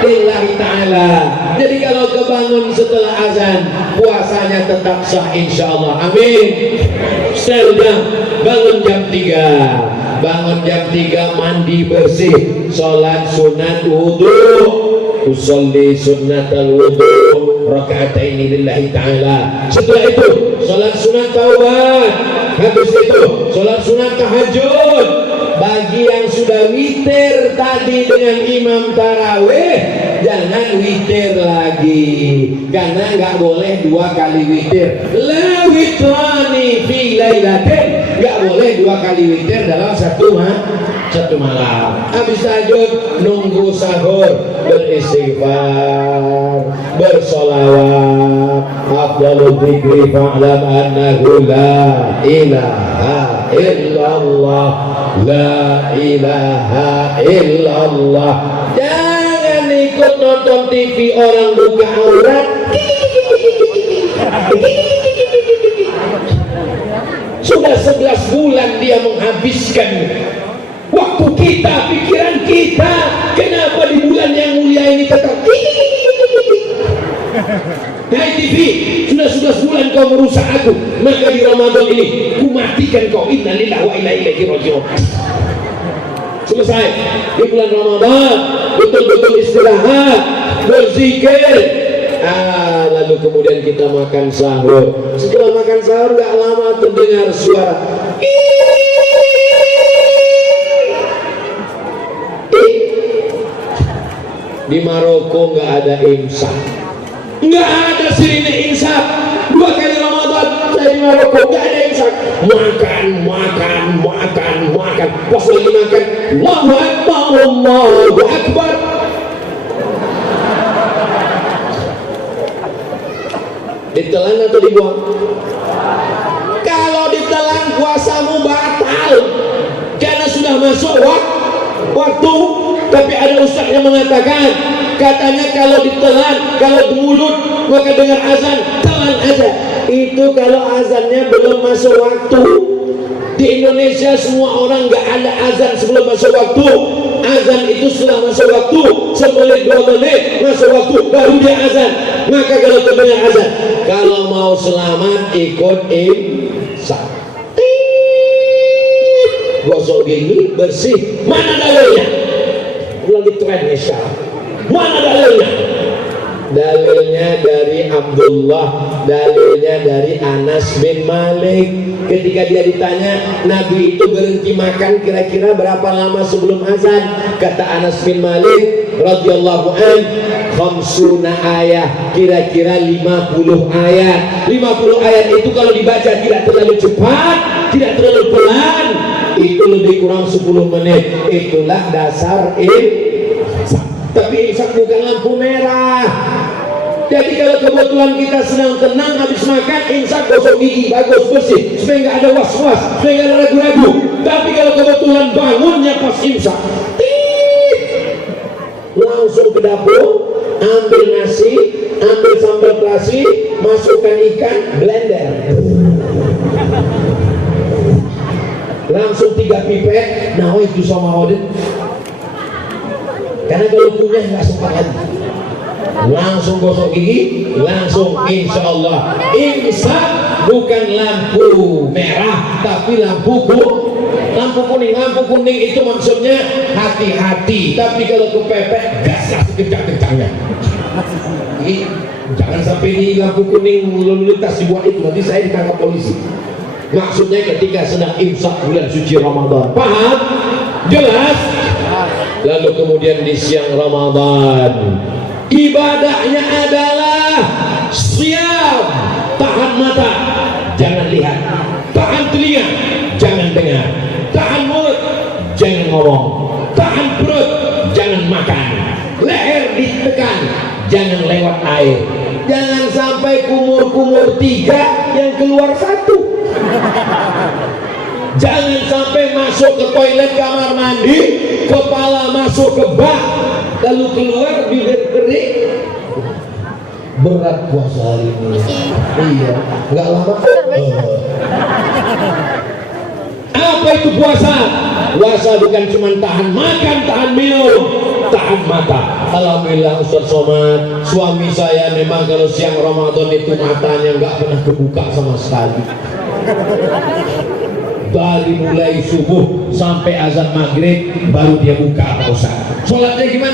lillahi ta'ala. Jadi kalau kebangun setelah azan, puasanya tetap sah insyaallah. Amin. Setelahnya bangun jam 3. Bangun jam 3 mandi bersih, sholat sunat wudu. Usolli sunnatal wudu raka'ataini lillahi ta'ala. Setelah itu sholat sunat taubat. Habis itu sholat sunat tahajud. Bagi yang sudah witir tadi dengan imam tarawih, jangan witir lagi, karena nggak boleh 2 kali witir. La witrani fi lailatin, nggak boleh 2 kali witir dalam satu malam. Habis tahajud nunggu sahur, beristighfar, bersolawat. Afdalul dzikri fa'lam annahu la ilaha illallah, la ilaha illallah. Jangan ikut nonton TV orang buka aurat. Sudah 11 bulan dia menghabiskan waktu kita, pikiran kita. Kenapa di bulan yang mulia ini tetap Hai TV, sudah 11 bulan kau merusak aku, maka di Ramadan ini ku matikan kau. Innalillahi wa inna ilaihi raji'un. Selesai di bulan Ramadan, betul-betul istirahat, berzikir. Lalu kemudian kita makan sahur. Setelah makan sahur gak lama terdengar suara di Maroko. Nggak ada imsak, nggak ada sirine imsak. 2 kali Ramadan saya di Maroko nggak ada imsak. Makan. Pas lagi makan, Allahu Akbar, Allahu Akbar. Ditelan atau dibuang? Kalau ditelan puasamu batal, karena sudah masuk waktu. Tapi ada ustaz yang mengatakan, katanya kalau ditelan, kalau di mulut maka dengar azan, telan aja. Itu kalau azannya belum masuk waktu. Di Indonesia semua orang nggak ada azan sebelum masuk waktu. Azan itu sudah masuk waktu, 1 menit 2 menit masuk waktu baru dia azan. Maka kalau terdengar azan, kalau mau selamat ikut imsak. Gosok gigi bersih. Mana dalilnya? Lagi tren sekarang. Mana dalilnya? Dalilnya dari Abdullah, dalilnya dari Anas bin Malik. Ketika dia ditanya, Nabi itu berhenti makan kira-kira berapa lama sebelum azan? Kata Anas bin Malik radhiyallahu an, 50 ayat, kira-kira 50 ayat. 50 ayat itu kalau dibaca tidak terlalu cepat, tidak terlalu pelan, itu lebih kurang 10 menit. Itulah dasar imsak. Tapi imsak bukan lampu merah. Jadi kalau kebetulan kita sedang tenang habis makan, imsak gosok gigi bagus bersih supaya nggak ada was-was, supaya nggak ada ragu-ragu. Tapi kalau kebetulan bangunnya pas imsak, langsung ke dapur, ambil nasi, ambil sambal terasi, masukkan ikan, blender. langsung 3 pipet, nah itu sama Odin. Karena kalau punya nggak sempat lagi, langsung gosok gigi, langsung insya Allah. Imsak bukan lampu merah, tapi lampu kuning. Lampu kuning itu maksudnya hati-hati, tapi kalau kepepet gas kencang-kencangnya. Jangan sampai di lampu kuning lalu lintas dibuat itu, nanti saya ditangkap polisi. Maksudnya ketika sedang imsak bulan suci Ramadan, paham? Jelas? Lalu kemudian di siang Ramadan ibadahnya adalah siap, tahan mata, jangan lihat, tahan telinga, jangan dengar, tahan mulut, jangan ngomong, tahan perut, jangan makan, leher ditekan, jangan lewat air, jangan sampai kumur-kumur 3 yang keluar 1. Jangan sampai masuk ke toilet kamar mandi, kepala masuk ke bak, lalu keluar bibir kering. Berat puasa hari ini. Iya, nggak lama. Apa itu puasa? Puasa bukan cuma tahan makan, tahan minum, tahan mata. Alhamdulillah Ustaz Somad, suami saya memang kalau siang Ramadan itu matanya nggak pernah kebuka sama sekali. Dari mulai subuh sampai azan maghrib baru dia buka, Pak Ustaz. Sholatnya gimana?